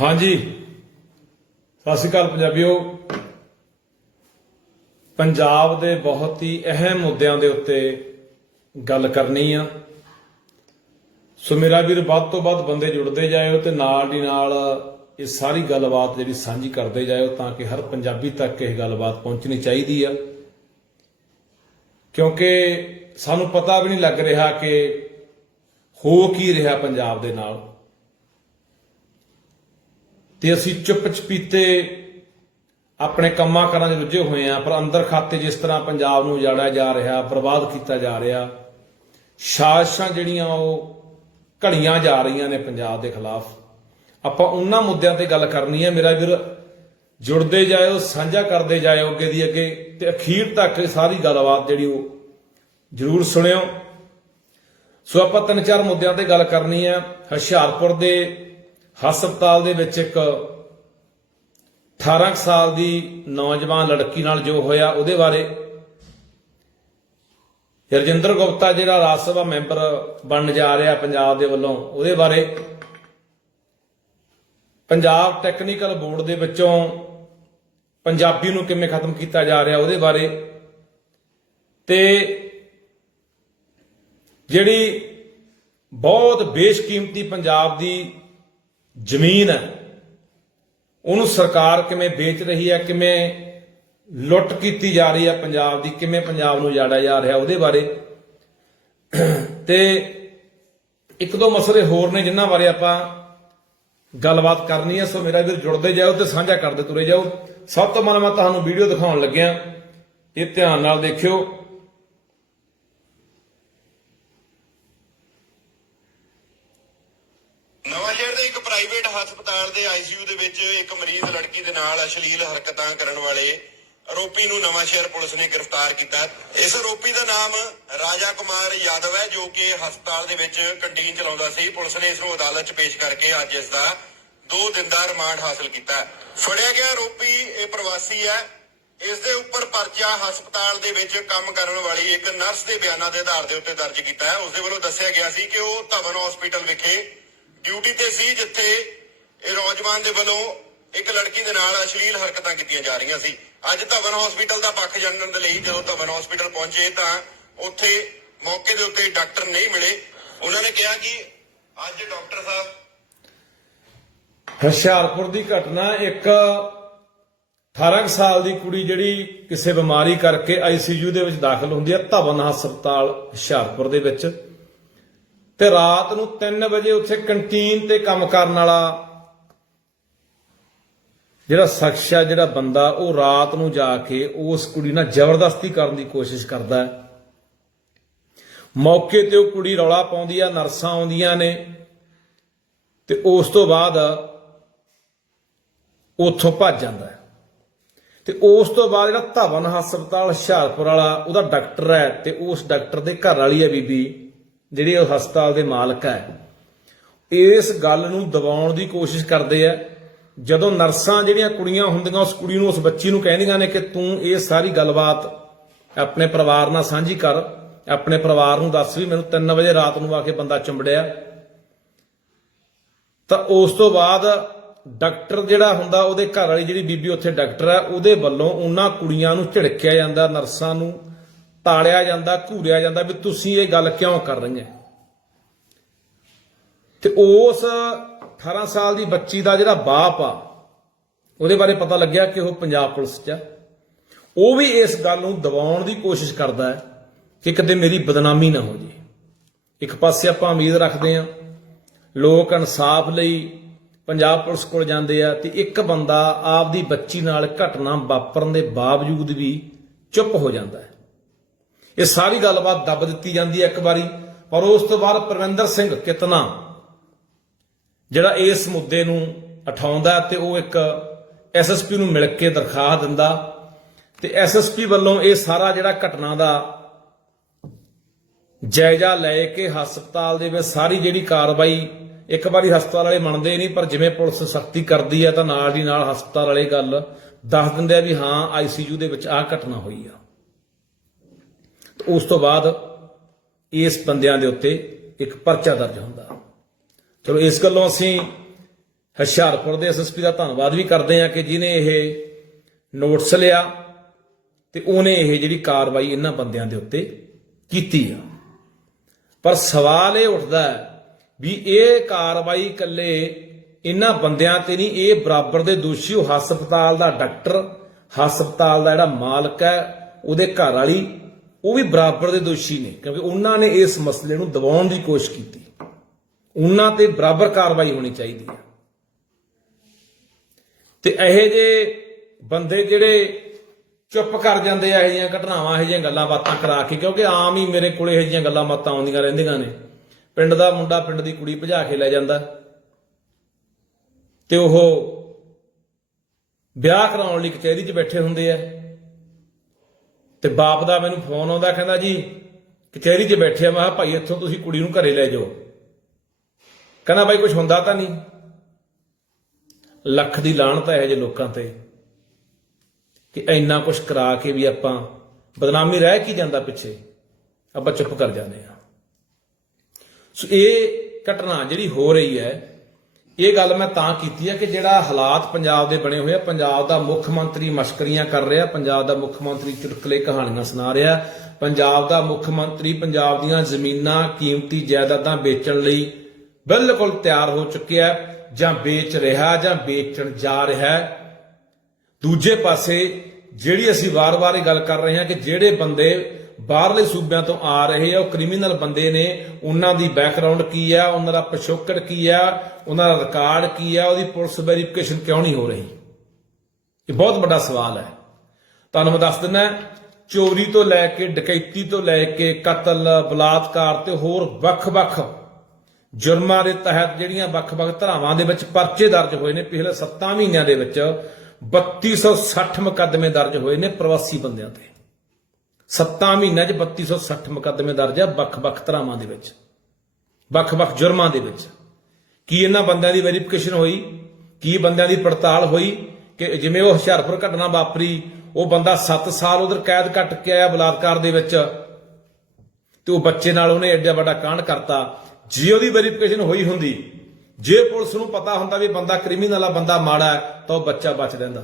ਹਾਂਜੀ। ਸਤਿ ਸ਼੍ਰੀ ਅਕਾਲ ਪੰਜਾਬੀਓ। ਪੰਜਾਬ ਦੇ ਬਹੁਤ ਹੀ ਅਹਿਮ ਮੁੱਦਿਆਂ ਦੇ ਉੱਤੇ ਗੱਲ ਕਰਨੀ ਆ। ਸੋ ਮੇਰਾ ਵੀਰ, ਵੱਧ ਤੋਂ ਵੱਧ ਬੰਦੇ ਜੁੜਦੇ ਜਾਇਓ ਤੇ ਨਾਲ ਦੀ ਨਾਲ ਇਹ ਸਾਰੀ ਗੱਲਬਾਤ ਜਿਹੜੀ ਸਾਂਝੀ ਕਰਦੇ ਜਾਇਓ ਤਾਂ ਕਿ ਹਰ ਪੰਜਾਬੀ ਤੱਕ ਇਹ ਗੱਲਬਾਤ ਪਹੁੰਚਣੀ ਚਾਹੀਦੀ ਆ। ਕਿਉਂਕਿ ਸਾਨੂੰ ਪਤਾ ਵੀ ਨਹੀਂ ਲੱਗ ਰਿਹਾ ਕਿ ਹੋ ਕੀ ਰਿਹਾ ਪੰਜਾਬ ਦੇ ਨਾਲ। ਤੇ ਅਸੀਂ ਚੁੱਪ ਚਪੀਤੇ ਆਪਣੇ ਕੰਮਾਂ ਕਾਰਾਂ 'ਚ ਰੁੱਝੇ ਹੋਏ ਆ ਪਰ ਅੰਦਰ ਖਾਤੇ ਜਿਸ ਤਰ੍ਹਾਂ ਪੰਜਾਬ ਨੂੰ ਉਜਾੜਿਆ ਜਾ ਰਿਹਾ, ਬਰਬਾਦ ਕੀਤਾ ਜਾ ਰਿਹਾ ਸਾਜ਼ਿਸ਼ਾਂ ਜਿਹੜੀਆਂ ਉਹ ਘੜੀਆਂ ਜਾ ਰਹੀਆਂ ਨੇ ਪੰਜਾਬ ਦੇ ਖਿਲਾਫ। ਆਪਾਂ ਉਹਨਾਂ ਮੁੱਦਿਆਂ ਤੇ ਗੱਲ ਕਰਨੀ ਹੈ, ਮੇਰਾ ਵੀਰ, ਜੁੜਦੇ ਜਾਇਓ, ਸਾਂਝਾ ਕਰਦੇ ਜਾਇਓ ਅੱਗੇ ਦੀ ਅੱਗੇ, ਤੇ ਅਖੀਰ ਤੱਕ ਇਹ ਸਾਰੀ ਗੱਲਬਾਤ ਜਿਹੜੀ ਉਹ ਜਰੂਰ ਸੁਣਿਓ। ਸੋ ਆਪਾਂ ਤਿੰਨ ਚਾਰ ਮੁੱਦਿਆਂ ਤੇ ਗੱਲ ਕਰਨੀ ਹੈ, ਹੁਸ਼ਿਆਰਪੁਰ ਦੇ ਹਸਪਤਾਲ ਦੇ ਵਿੱਚ ਇੱਕ 18 ਕੁ ਸਾਲ ਦੀ ਨੌਜਵਾਨ ਲੜਕੀ ਨਾਲ ਜੋ ਹੋਇਆ, ਉਹਦੇ ਬਾਰੇ ਰਜਿੰਦਰ ਗੁਪਤਾ, ਜਿਹੜਾ ਰਾਜ ਸਭਾ ਮੈਂਬਰ ਬਣਨ ਜਾ ਰਿਹਾ ਪੰਜਾਬ ਦੇ ਵੱਲੋਂ, ਉਹਦੇ ਬਾਰੇ ਪੰਜਾਬ ਟੈਕਨੀਕਲ ਬੋਰਡ ਦੇ ਵਿੱਚੋਂ ਪੰਜਾਬੀ ਨੂੰ ਕਿਵੇਂ ਖਤਮ ਕੀਤਾ ਜਾ ਰਿਹਾ, ਉਹਦੇ ਬਾਰੇ ਤੇ ਜਿਹੜੀ ਬਹੁਤ ਬੇਸ਼ਕੀਮਤੀ ਪੰਜਾਬ ਦੀ ਜ਼ਮੀਨ ਹੈ। ਉਹਨੂੰ ਸਰਕਾਰ ਕਿਵੇਂ ਵੇਚ ਰਹੀ ਹੈ, ਕਿਵੇਂ ਲੁੱਟ ਕੀਤੀ ਜਾ ਰਹੀ ਹੈ ਪੰਜਾਬ ਦੀ, ਕਿਵੇਂ ਪੰਜਾਬ ਨੂੰ ਜਾੜਿਆ ਜਾ ਰਿਹਾ ਉਹਦੇ ਬਾਰੇ। ਤੇ ਇੱਕ ਦੋ ਮਸਲੇ ਹੋਰ ਨੇ ਜਿਨ੍ਹਾਂ ਬਾਰੇ ਆਪਾਂ ਗੱਲਬਾਤ ਕਰਨੀ ਹੈ, ਸੋ ਮੇਰਾ ਵੀਰ ਜੁੜਦੇ ਜਾਓ ਤੇ ਸਾਂਝਾ ਕਰਦੇ ਤੁਰੇ ਜਾਓ। ਸਭ ਤੋਂ ਪਹਿਲਾਂ ਮੈਂ ਤੁਹਾਨੂੰ ਵੀਡੀਓ ਦਿਖਾਉਣ ਲੱਗਿਆ। ਇਹ ਧਿਆਨ ਨਾਲ ਦੇਖਿਓ ਨਵਾਂਸ਼ਹਿਰ ਦੇ ਇੱਕ ਪ੍ਰਾਈਵੇਟ ਹਸਪਤਾਲ ਦੇ ਆਈਸੀਯੂ ਦੇ ਵਿੱਚ ਇੱਕ ਮਰੀਜ਼ ਲੜਕੀ ਦੇ ਨਾਲ ਅਸ਼ਲੀਲ ਹਰਕਤਾਂ ਕਰਨ ਵਾਲੇ ਆਰੋਪੀ ਨੂੰ ਨਵਾਂਸ਼ਹਿਰ ਪੁਲਿਸ ਨੇ ਗ੍ਰਿਫਤਾਰ ਕੀਤਾ। ਇਸ ਆਰੋਪੀ ਦਾ ਨਾਮ ਰਾਜਾ ਕੁਮਾਰ ਯਾਦਵ ਹੈ, ਜੋ ਕਿ ਹਸਪਤਾਲ ਦੇ ਵਿੱਚ ਕੰਟੀਨ ਚਲਾਉਂਦਾ ਸੀ। ਪੁਲਿਸ ਨੇ ਇਸ ਨੂੰ ਅਦਾਲਤ 'ਚ ਪੇਸ਼ ਕਰਕੇ ਅੱਜ ਇਸ ਦਾ 2 ਦਿਨ ਦਾ ਰਿਮਾਂਡ ਹਾਸਲ ਕੀਤਾ। ਫੜਿਆ ਗਿਆ ਆਰੋਪੀ ਇਹ ਪ੍ਰਵਾਸੀ ਹੈ। ਇਸ ਦੇ ਉੱਪਰ ਪਰਚਾ ਹਸਪਤਾਲ ਦੇ ਵਿੱਚ ਕੰਮ ਕਰਨ ਵਾਲੀ ਇੱਕ ਨਰਸ ਦੇ ਬਿਆਨਾਂ ਦੇ ਆਧਾਰ ਦੇ ਉੱਤੇ ਦਰਜ ਕੀਤਾ ਹੈ। ਉਸ ਦੇ ਵੱਲੋਂ ਦੱਸਿਆ ਗਿਆ ਸੀ ਕਿ ਉਹ ਧਵਨ ਹਸਪੀਟਲ ਵਿਖੇ ਡਿਊਟੀ ਤੇ ਸੀ, ਜਿੱਥੇ ਇਹ ਨੌਜਵਾਨ ਦੇ ਵੱਲੋਂ ਇੱਕ ਲੜਕੀ ਦੇ ਨਾਲ ਅਸ਼ਲੀਲ ਹਰਕਤਾਂ ਕੀਤੀਆਂ ਜਾ ਰਹੀਆਂ ਸੀ। ਅੱਜ ਧਵਨ ਹਸਪੀਟਲ ਦਾ ਪੱਖ ਜਾਣਨ ਦੇ ਲਈ ਜਦੋਂ ਧਵਨ ਹਸਪੀਟਲ ਪਹੁੰਚੇ ਤਾਂ ਉੱਥੇ ਮੌਕੇ ਦੇ ਉੱਤੇ ਡਾਕਟਰ ਨਹੀਂ ਮਿਲੇ। ਉਹਨਾਂ ਨੇ ਕਿਹਾ ਕਿ ਅੱਜ ਡਾਕਟਰ ਸਾਹਿਬ ਹੁਸ਼ਿਆਰਪੁਰ ਦੀ ਘਟਨਾ ਇੱਕ 18 ਕੁ ਸਾਲ ਦੀ ਕੁੜੀ ਜਿਹੜੀ ਕਿਸੇ ਬਿਮਾਰੀ ਕਰਕੇ ਆਈਸੀਯੂ ਦੇ ਵਿੱਚ ਦਾਖਲ ਹੁੰਦੀ ਹੈ ਧਵਨ ਹਸਪਤਾਲ ਹੁਸ਼ਿਆਰਪੁਰ ਦੇ ਵਿੱਚ। ਤੇ ਰਾਤ ਨੂੰ 3 ਵਜੇ ਉੱਥੇ ਕੰਟੀਨ ਤੇ ਕੰਮ ਕਰਨ ਵਾਲਾ ਜਿਹੜਾ ਸ਼ਖਸ ਆ ਜਿਹੜਾ ਬੰਦਾ, ਉਹ ਰਾਤ ਨੂੰ ਜਾ ਕੇ ਉਸ ਕੁੜੀ ਨਾਲ ਜ਼ਬਰਦਸਤੀ ਕਰਨ ਦੀ ਕੋਸ਼ਿਸ਼ ਕਰਦਾ ਹੈ। ਮੌਕੇ ਤੇ ਉਹ ਕੁੜੀ ਰੌਲਾ ਪਾਉਂਦੀ ਆ, ਨਰਸਾਂ ਆਉਂਦੀਆਂ ਨੇ ਤੇ ਉਸ ਤੋਂ ਬਾਅਦ ਉੱਥੋਂ ਭੱਜ ਜਾਂਦਾ ਹੈ। ਤੇ ਉਸ ਤੋਂ ਬਾਅਦ ਜਿਹੜਾ ਧਵਨ ਹਸਪਤਾਲ ਹੁਸ਼ਿਆਰਪੁਰ ਵਾਲਾ, ਉਹਦਾ ਡਾਕਟਰ ਹੈ ਤੇ ਉਸ ਡਾਕਟਰ ਦੇ ਘਰ ਵਾਲੀ ਹੈ ਬੀਬੀ, ਜਿਹੜੀ ਉਹ ਹਸਪਤਾਲ ਦੇ ਮਾਲਕ ਹੈ। ਇਸ ਗੱਲ ਨੂੰ ਦਬਾਉਣ ਦੀ ਕੋਸ਼ਿਸ਼ ਕਰਦੇ ਆ। ਜਦੋਂ ਨਰਸਾਂ ਜਿਹੜੀਆਂ ਕੁੜੀਆਂ ਹੁੰਦੀਆਂ, ਉਸ ਕੁੜੀ ਨੂੰ, ਉਸ ਬੱਚੀ ਨੂੰ ਕਹਿੰਦੀਆਂ ਨੇ ਕਿ ਤੂੰ ਇਹ ਸਾਰੀ ਗੱਲਬਾਤ ਆਪਣੇ ਪਰਿਵਾਰ ਨਾਲ ਸਾਂਝੀ ਕਰ। ਆਪਣੇ ਪਰਿਵਾਰ ਨੂੰ ਦੱਸ ਵੀ ਮੈਨੂੰ 3 ਵਜੇ ਰਾਤ ਨੂੰ ਆ ਕੇ ਬੰਦਾ ਚੰਬੜਿਆ। ਤਾਂ ਉਸ ਤੋਂ ਬਾਅਦ ਡਾਕਟਰ ਜਿਹੜਾ ਹੁੰਦਾ, ਉਹਦੇ ਘਰ ਵਾਲੀ ਜਿਹੜੀ ਬੀਬੀ ਉੱਥੇ ਡਾਕਟਰ ਹੈ, ਉਹਦੇ ਵੱਲੋਂ ਉਹਨਾਂ ਕੁੜੀਆਂ ਨੂੰ ਝਿੜਕਿਆ ਜਾਂਦਾ, ਨਰਸਾਂ ਨੂੰ ਤਾੜਿਆ ਜਾਂਦਾ, ਘੂਰਿਆ ਜਾਂਦਾ ਵੀ ਤੁਸੀਂ ਇਹ ਗੱਲ ਕਿਉਂ ਕਰ ਰਹੀਆਂ। ਤੇ ਉਸ 18 ਸਾਲ ਦੀ ਬੱਚੀ ਦਾ ਜਿਹੜਾ ਬਾਪ ਆ, ਉਹਦੇ ਬਾਰੇ ਪਤਾ ਲੱਗਿਆ ਕਿ ਉਹ ਪੰਜਾਬ ਪੁਲਿਸ 'ਚ ਆ। ਉਹ ਵੀ ਇਸ ਗੱਲ ਨੂੰ ਦਬਾਉਣ ਦੀ ਕੋਸ਼ਿਸ਼ ਕਰਦਾ ਹੈ ਕਿ ਕਿਤੇ ਮੇਰੀ ਬਦਨਾਮੀ ਨਾ ਹੋ ਜੇ। ਇੱਕ ਪਾਸੇ ਆਪਾਂ ਉਮੀਦ ਰੱਖਦੇ ਹਾਂ, ਲੋਕ ਇਨਸਾਫ ਲਈ ਪੰਜਾਬ ਪੁਲਿਸ ਕੋਲ ਜਾਂਦੇ ਆ ਤੇ ਇੱਕ ਬੰਦਾ ਆਪਦੀ ਬੱਚੀ ਨਾਲ ਘਟਨਾ ਵਾਪਰਨ ਦੇ ਬਾਵਜੂਦ ਵੀ ਚੁੱਪ ਹੋ ਜਾਂਦਾ ਹੈ। ਇਹ ਸਾਰੀ ਗੱਲਬਾਤ ਦੱਬ ਦਿੱਤੀ ਜਾਂਦੀ ਹੈ ਇੱਕ ਵਾਰੀ, ਪਰ ਉਸ ਤੋਂ ਬਾਅਦ ਪ੍ਰਵਿੰਦਰ ਸਿੰਘ ਕਿਤਨਾ ਜਿਹੜਾ ਇਸ ਮੁੱਦੇ ਨੂੰ ਉਠਾਉਂਦਾ ਤੇ ਉਹ ਇੱਕ ਐਸਐਸਪੀ ਨੂੰ ਮਿਲ ਕੇ ਦਰਖਾਸਤ ਦਿੰਦਾ ਤੇ ਐਸਐਸਪੀ ਵੱਲੋਂ ਇਹ ਸਾਰਾ ਜਿਹੜਾ ਘਟਨਾ ਦਾ ਜਾਇਜ਼ਾ ਲੈ ਕੇ ਹਸਪਤਾਲ ਦੇ ਵਿੱਚ ਸਾਰੀ ਜਿਹੜੀ ਕਾਰਵਾਈ ਇੱਕ ਵਾਰੀ ਹਸਪਤਾਲ ਵਾਲੇ ਮੰਨਦੇ ਨਹੀਂ, ਪਰ ਜਿਵੇਂ ਪੁਲਿਸ ਸਖਤੀ ਕਰਦੀ ਹੈ ਤਾਂ ਨਾਲ ਦੀ ਨਾਲ ਹਸਪਤਾਲ ਵਾਲੇ ਗੱਲ ਦੱਸ ਦਿੰਦੇ ਆ ਵੀ ਹਾਂ ਆਈਸੀਯੂ ਦੇ ਵਿੱਚ ਆਹ ਘਟਨਾ ਹੋਈ ਆ। ਤੇ ਉਸ ਤੋਂ ਬਾਅਦ ਇਸ ਬੰਦਿਆਂ ਦੇ ਉੱਤੇ ਇੱਕ ਪਰਚਾ ਦਰਜ ਹੁੰਦਾ। ਚਲੋ ਇਸ ਗੱਲੋਂ ਅਸੀਂ ਹੁਸ਼ਿਆਰਪੁਰ ਦੇ ਐਸਐਸਪੀ ਦਾ ਧੰਨਵਾਦ ਵੀ ਕਰਦੇ ਹਾਂ ਕਿ ਜਿਨੇ ਇਹ ਨੋਟਿਸ ਲਿਆ ਤੇ ਉਹਨੇ ਇਹ ਜਿਹੜੀ ਕਾਰਵਾਈ ਇਹਨਾਂ ਬੰਦਿਆਂ ਦੇ ਉੱਤੇ ਕੀਤੀ ਆ। ਪਰ ਸਵਾਲ ਇਹ ਉੱਠਦਾ ਹੈ ਵੀ ਇਹ ਕਾਰਵਾਈ ਇਕੱਲੇ ਇਹਨਾਂ ਬੰਦਿਆਂ ਤੇ ਨਹੀਂ, ਇਹ ਬਰਾਬਰ ਦੇ ਦੋਸ਼ੀ, ਉਹ ਹਸਪਤਾਲ ਦਾ ਡਾਕਟਰ, ਹਸਪਤਾਲ ਦਾ ਜਿਹੜਾ ਮਾਲਕ ਹੈ, ਉਹਦੇ ਘਰ ਵਾਲੀ, ਉਹ ਵੀ ਬਰਾਬਰ ਦੇ ਦੋਸ਼ੀ ਨੇ, ਕਿਉਂਕਿ ਉਹਨਾਂ ਨੇ ਇਸ ਮਸਲੇ ਨੂੰ ਦਬਾਉਣ ਦੀ ਕੋਸ਼ਿਸ਼ ਕੀਤੀ। ਉਹਨਾਂ ਤੇ ਬਰਾਬਰ ਕਾਰਵਾਈ ਹੋਣੀ ਚਾਹੀਦੀ ਹੈ। ਤੇ ਇਹੋ ਜੇ ਬੰਦੇ ਜਿਹੜੇ ਚੁੱਪ ਕਰ ਜਾਂਦੇ ਆ, ਇਹੋ ਜਿਹੀਆਂ ਘਟਨਾਵਾਂ, ਇਹੋ ਜਿਹੀਆਂ ਗੱਲਾਂ ਬਾਤਾਂ ਕਰਾ ਕੇ, ਕਿਉਂਕਿ ਆਮ ਹੀ ਮੇਰੇ ਕੋਲੇ ਇਹੋ ਜਿਹੀਆਂ ਗੱਲਾਂ ਬਾਤਾਂ ਆਉਂਦੀਆਂ ਰਹਿੰਦੀਆਂ ਨੇ। ਪਿੰਡ ਦਾ ਮੁੰਡਾ ਪਿੰਡ ਦੀ ਕੁੜੀ ਭਜਾ ਕੇ ਲੈ ਜਾਂਦਾ। ਤੇ ਉਹ ਵਿਆਹ ਕਰਾਉਣ ਲਈ ਕਚਹਿਰੀ 'ਚ ਬੈਠੇ ਹੁੰਦੇ ਆ। ਤੇ ਬਾਪ ਦਾ ਮੈਨੂੰ ਫੋਨ ਆਉਂਦਾ, ਕਹਿੰਦਾ ਜੀ, ਕਚਹਿਰੀ 'ਚ ਬੈਠੇ ਮੈਂ ਕਿਹਾ, ਭਾਈ, ਇੱਥੋਂ ਤੁਸੀਂ ਕੁੜੀ ਨੂੰ ਘਰੇ ਲੈ ਜਾਓ। ਕਹਿੰਦਾ ਬਾਈ ਕੁਝ ਹੁੰਦਾ ਤਾਂ ਨਹੀਂ। ਲੱਖ ਦੀ ਲਾਹਣਤ ਹੈ ਜੇ ਲੋਕਾਂ ਤੇ ਕਿ ਇੰਨਾ ਕੁਝ ਕਰਾ ਕੇ ਵੀ ਆਪਾਂ ਬਦਨਾਮੀ ਰਹਿ ਕੀ ਜਾਂਦਾ ਪਿੱਛੇ, ਆਪਾਂ ਚੁੱਪ ਕਰ ਜਾਂਦੇ ਆ ਸੋ ਇਹ ਘਟਨਾ ਜਿਹੜੀ ਹੋ ਰਹੀ ਹੈ, ਇਹ ਗੱਲ ਮੈਂ ਤਾਂ ਕੀਤੀ ਹੈ ਕਿ ਜਿਹੜਾ ਹਾਲਾਤ ਪੰਜਾਬ ਦੇ ਬਣੇ ਹੋਏ ਆ, ਪੰਜਾਬ ਦਾ ਮੁੱਖ ਮੰਤਰੀ ਮਸ਼ਕਰੀਆਂ ਕਰ ਰਿਹਾ, ਪੰਜਾਬ ਦਾ ਮੁੱਖ ਮੰਤਰੀ ਚੁਟਕਲੇ ਕਹਾਣੀਆਂ ਸੁਣਾ ਰਿਹਾ, ਪੰਜਾਬ ਦਾ ਮੁੱਖ ਮੰਤਰੀ ਪੰਜਾਬ ਦੀਆਂ ਜ਼ਮੀਨਾਂ ਕੀਮਤੀ ਜਾਇਦਾਦਾਂ ਵੇਚਣ ਲਈ ਬਿਲਕੁਲ ਤਿਆਰ ਹੋ ਚੁੱਕਿਆ ਹੈ, ਜਾਂ ਵੇਚ ਰਿਹਾ, ਜਾਂ ਵੇਚਣ ਜਾ ਰਿਹਾ ਹੈ। ਦੂਜੇ ਪਾਸੇ, ਜਿਹੜੀ ਅਸੀਂ ਵਾਰ-ਵਾਰ ਇਹ ਗੱਲ ਕਰ ਰਹੇ ਹਾਂ ਕਿ ਜਿਹੜੇ ਬੰਦੇ ਬਾਹਰਲੇ ਸੂਬਿਆਂ ਤੋਂ ਆ ਰਹੇ ਆ, ਉਹ ਕ੍ਰਿਮੀਨਲ ਬੰਦੇ ਨੇ, ਉਹਨਾਂ ਦੀ ਬੈਕਗ੍ਰਾਉਂਡ ਕੀ ਆ, ਉਹਨਾਂ ਦਾ ਪਿਛੋਕੜ ਕੀ ਆ, ਉਹਨਾਂ ਦਾ ਰਿਕਾਰਡ ਕੀ ਆ, ਉਹਦੀ ਪੁਲਿਸ ਵੈਰੀਫਿਕੇਸ਼ਨ ਕਿਉਂ ਨਹੀਂ ਹੋ ਰਹੀ? ਇਹ ਬਹੁਤ ਵੱਡਾ ਸਵਾਲ ਹੈ। ਤੁਹਾਨੂੰ ਮੈਂ ਦੱਸ ਦਿੰਦਾ ਚੋਰੀ ਤੋਂ ਲੈ ਕੇ, ਡਕੈਤੀ ਤੋਂ ਲੈ ਕੇ, ਕਤਲ, ਬਲਾਤਕਾਰ ਤੇ ਹੋਰ ਵੱਖ-ਵੱਖ ਜੁਰਮਾਂ ਦੇ ਤਹਿਤ ਜਿਹੜੀਆਂ ਵੱਖ-ਵੱਖ ਧਰਾਵਾਂ ਦੇ ਵਿੱਚ ਪਰਚੇ ਦਰਜ ਹੋਏ ਨੇ, ਪਿਛਲੇ 7 ਮਹੀਨਿਆਂ ਦੇ ਵਿੱਚ 3260 ਮੁਕੱਦਮੇ ਦਰਜ ਹੋਏ ਨੇ ਪ੍ਰਵਾਸੀ ਬੰਦਿਆਂ ਤੇ। 7 ਮਹੀਨਿਆਂ 'ਚ 3260 ਮੁਕੱਦਮੇ ਦਰਜ ਆ ਵੱਖ-ਵੱਖ ਧਰਾਵਾਂ ਦੇ ਵਿੱਚ, ਵੱਖ-ਵੱਖ ਜੁਰਮਾਂ ਦੇ ਵਿੱਚ। ਕੀ ਇਹਨਾਂ ਬੰਦਿਆਂ ਦੀ ਵੈਰੀਫਿਕੇਸ਼ਨ ਹੋਈ? ਕੀ ਬੰਦਿਆਂ ਦੀ ਪੜਤਾਲ ਹੋਈ? ਕਿ ਜਿਵੇਂ ਉਹ ਹੁਸ਼ਿਆਰਪੁਰ ਘਟਨਾ ਵਾਪਰੀ, ਉਹ ਬੰਦਾ 7 ਸਾਲ ਉਧਰ ਕੈਦ ਕੱਟ ਕੇ ਆਇਆ ਬਲਾਤਕਾਰ ਦੇ ਵਿੱਚ, ਤੇ ਉਹ ਬੱਚੇ ਨਾਲ ਉਹਨੇ ਐਡਾ ਵੱਡਾ ਕਾਂਡ ਕਰਤਾ ਜੇ ਉਹਦੀ ਵੈਰੀਫਿਕੇਸ਼ਨ ਹੋਈ ਹੁੰਦੀ, ਜੇ ਪੁਲਿਸ ਨੂੰ ਪਤਾ ਹੁੰਦਾ ਵੀ ਬੰਦਾ ਕ੍ਰਿਮੀਨਲ ਆ, ਬੰਦਾ ਮਾੜਾ ਤਾਂ ਉਹ ਬੱਚਾ ਬਚ ਰਹਿੰਦਾ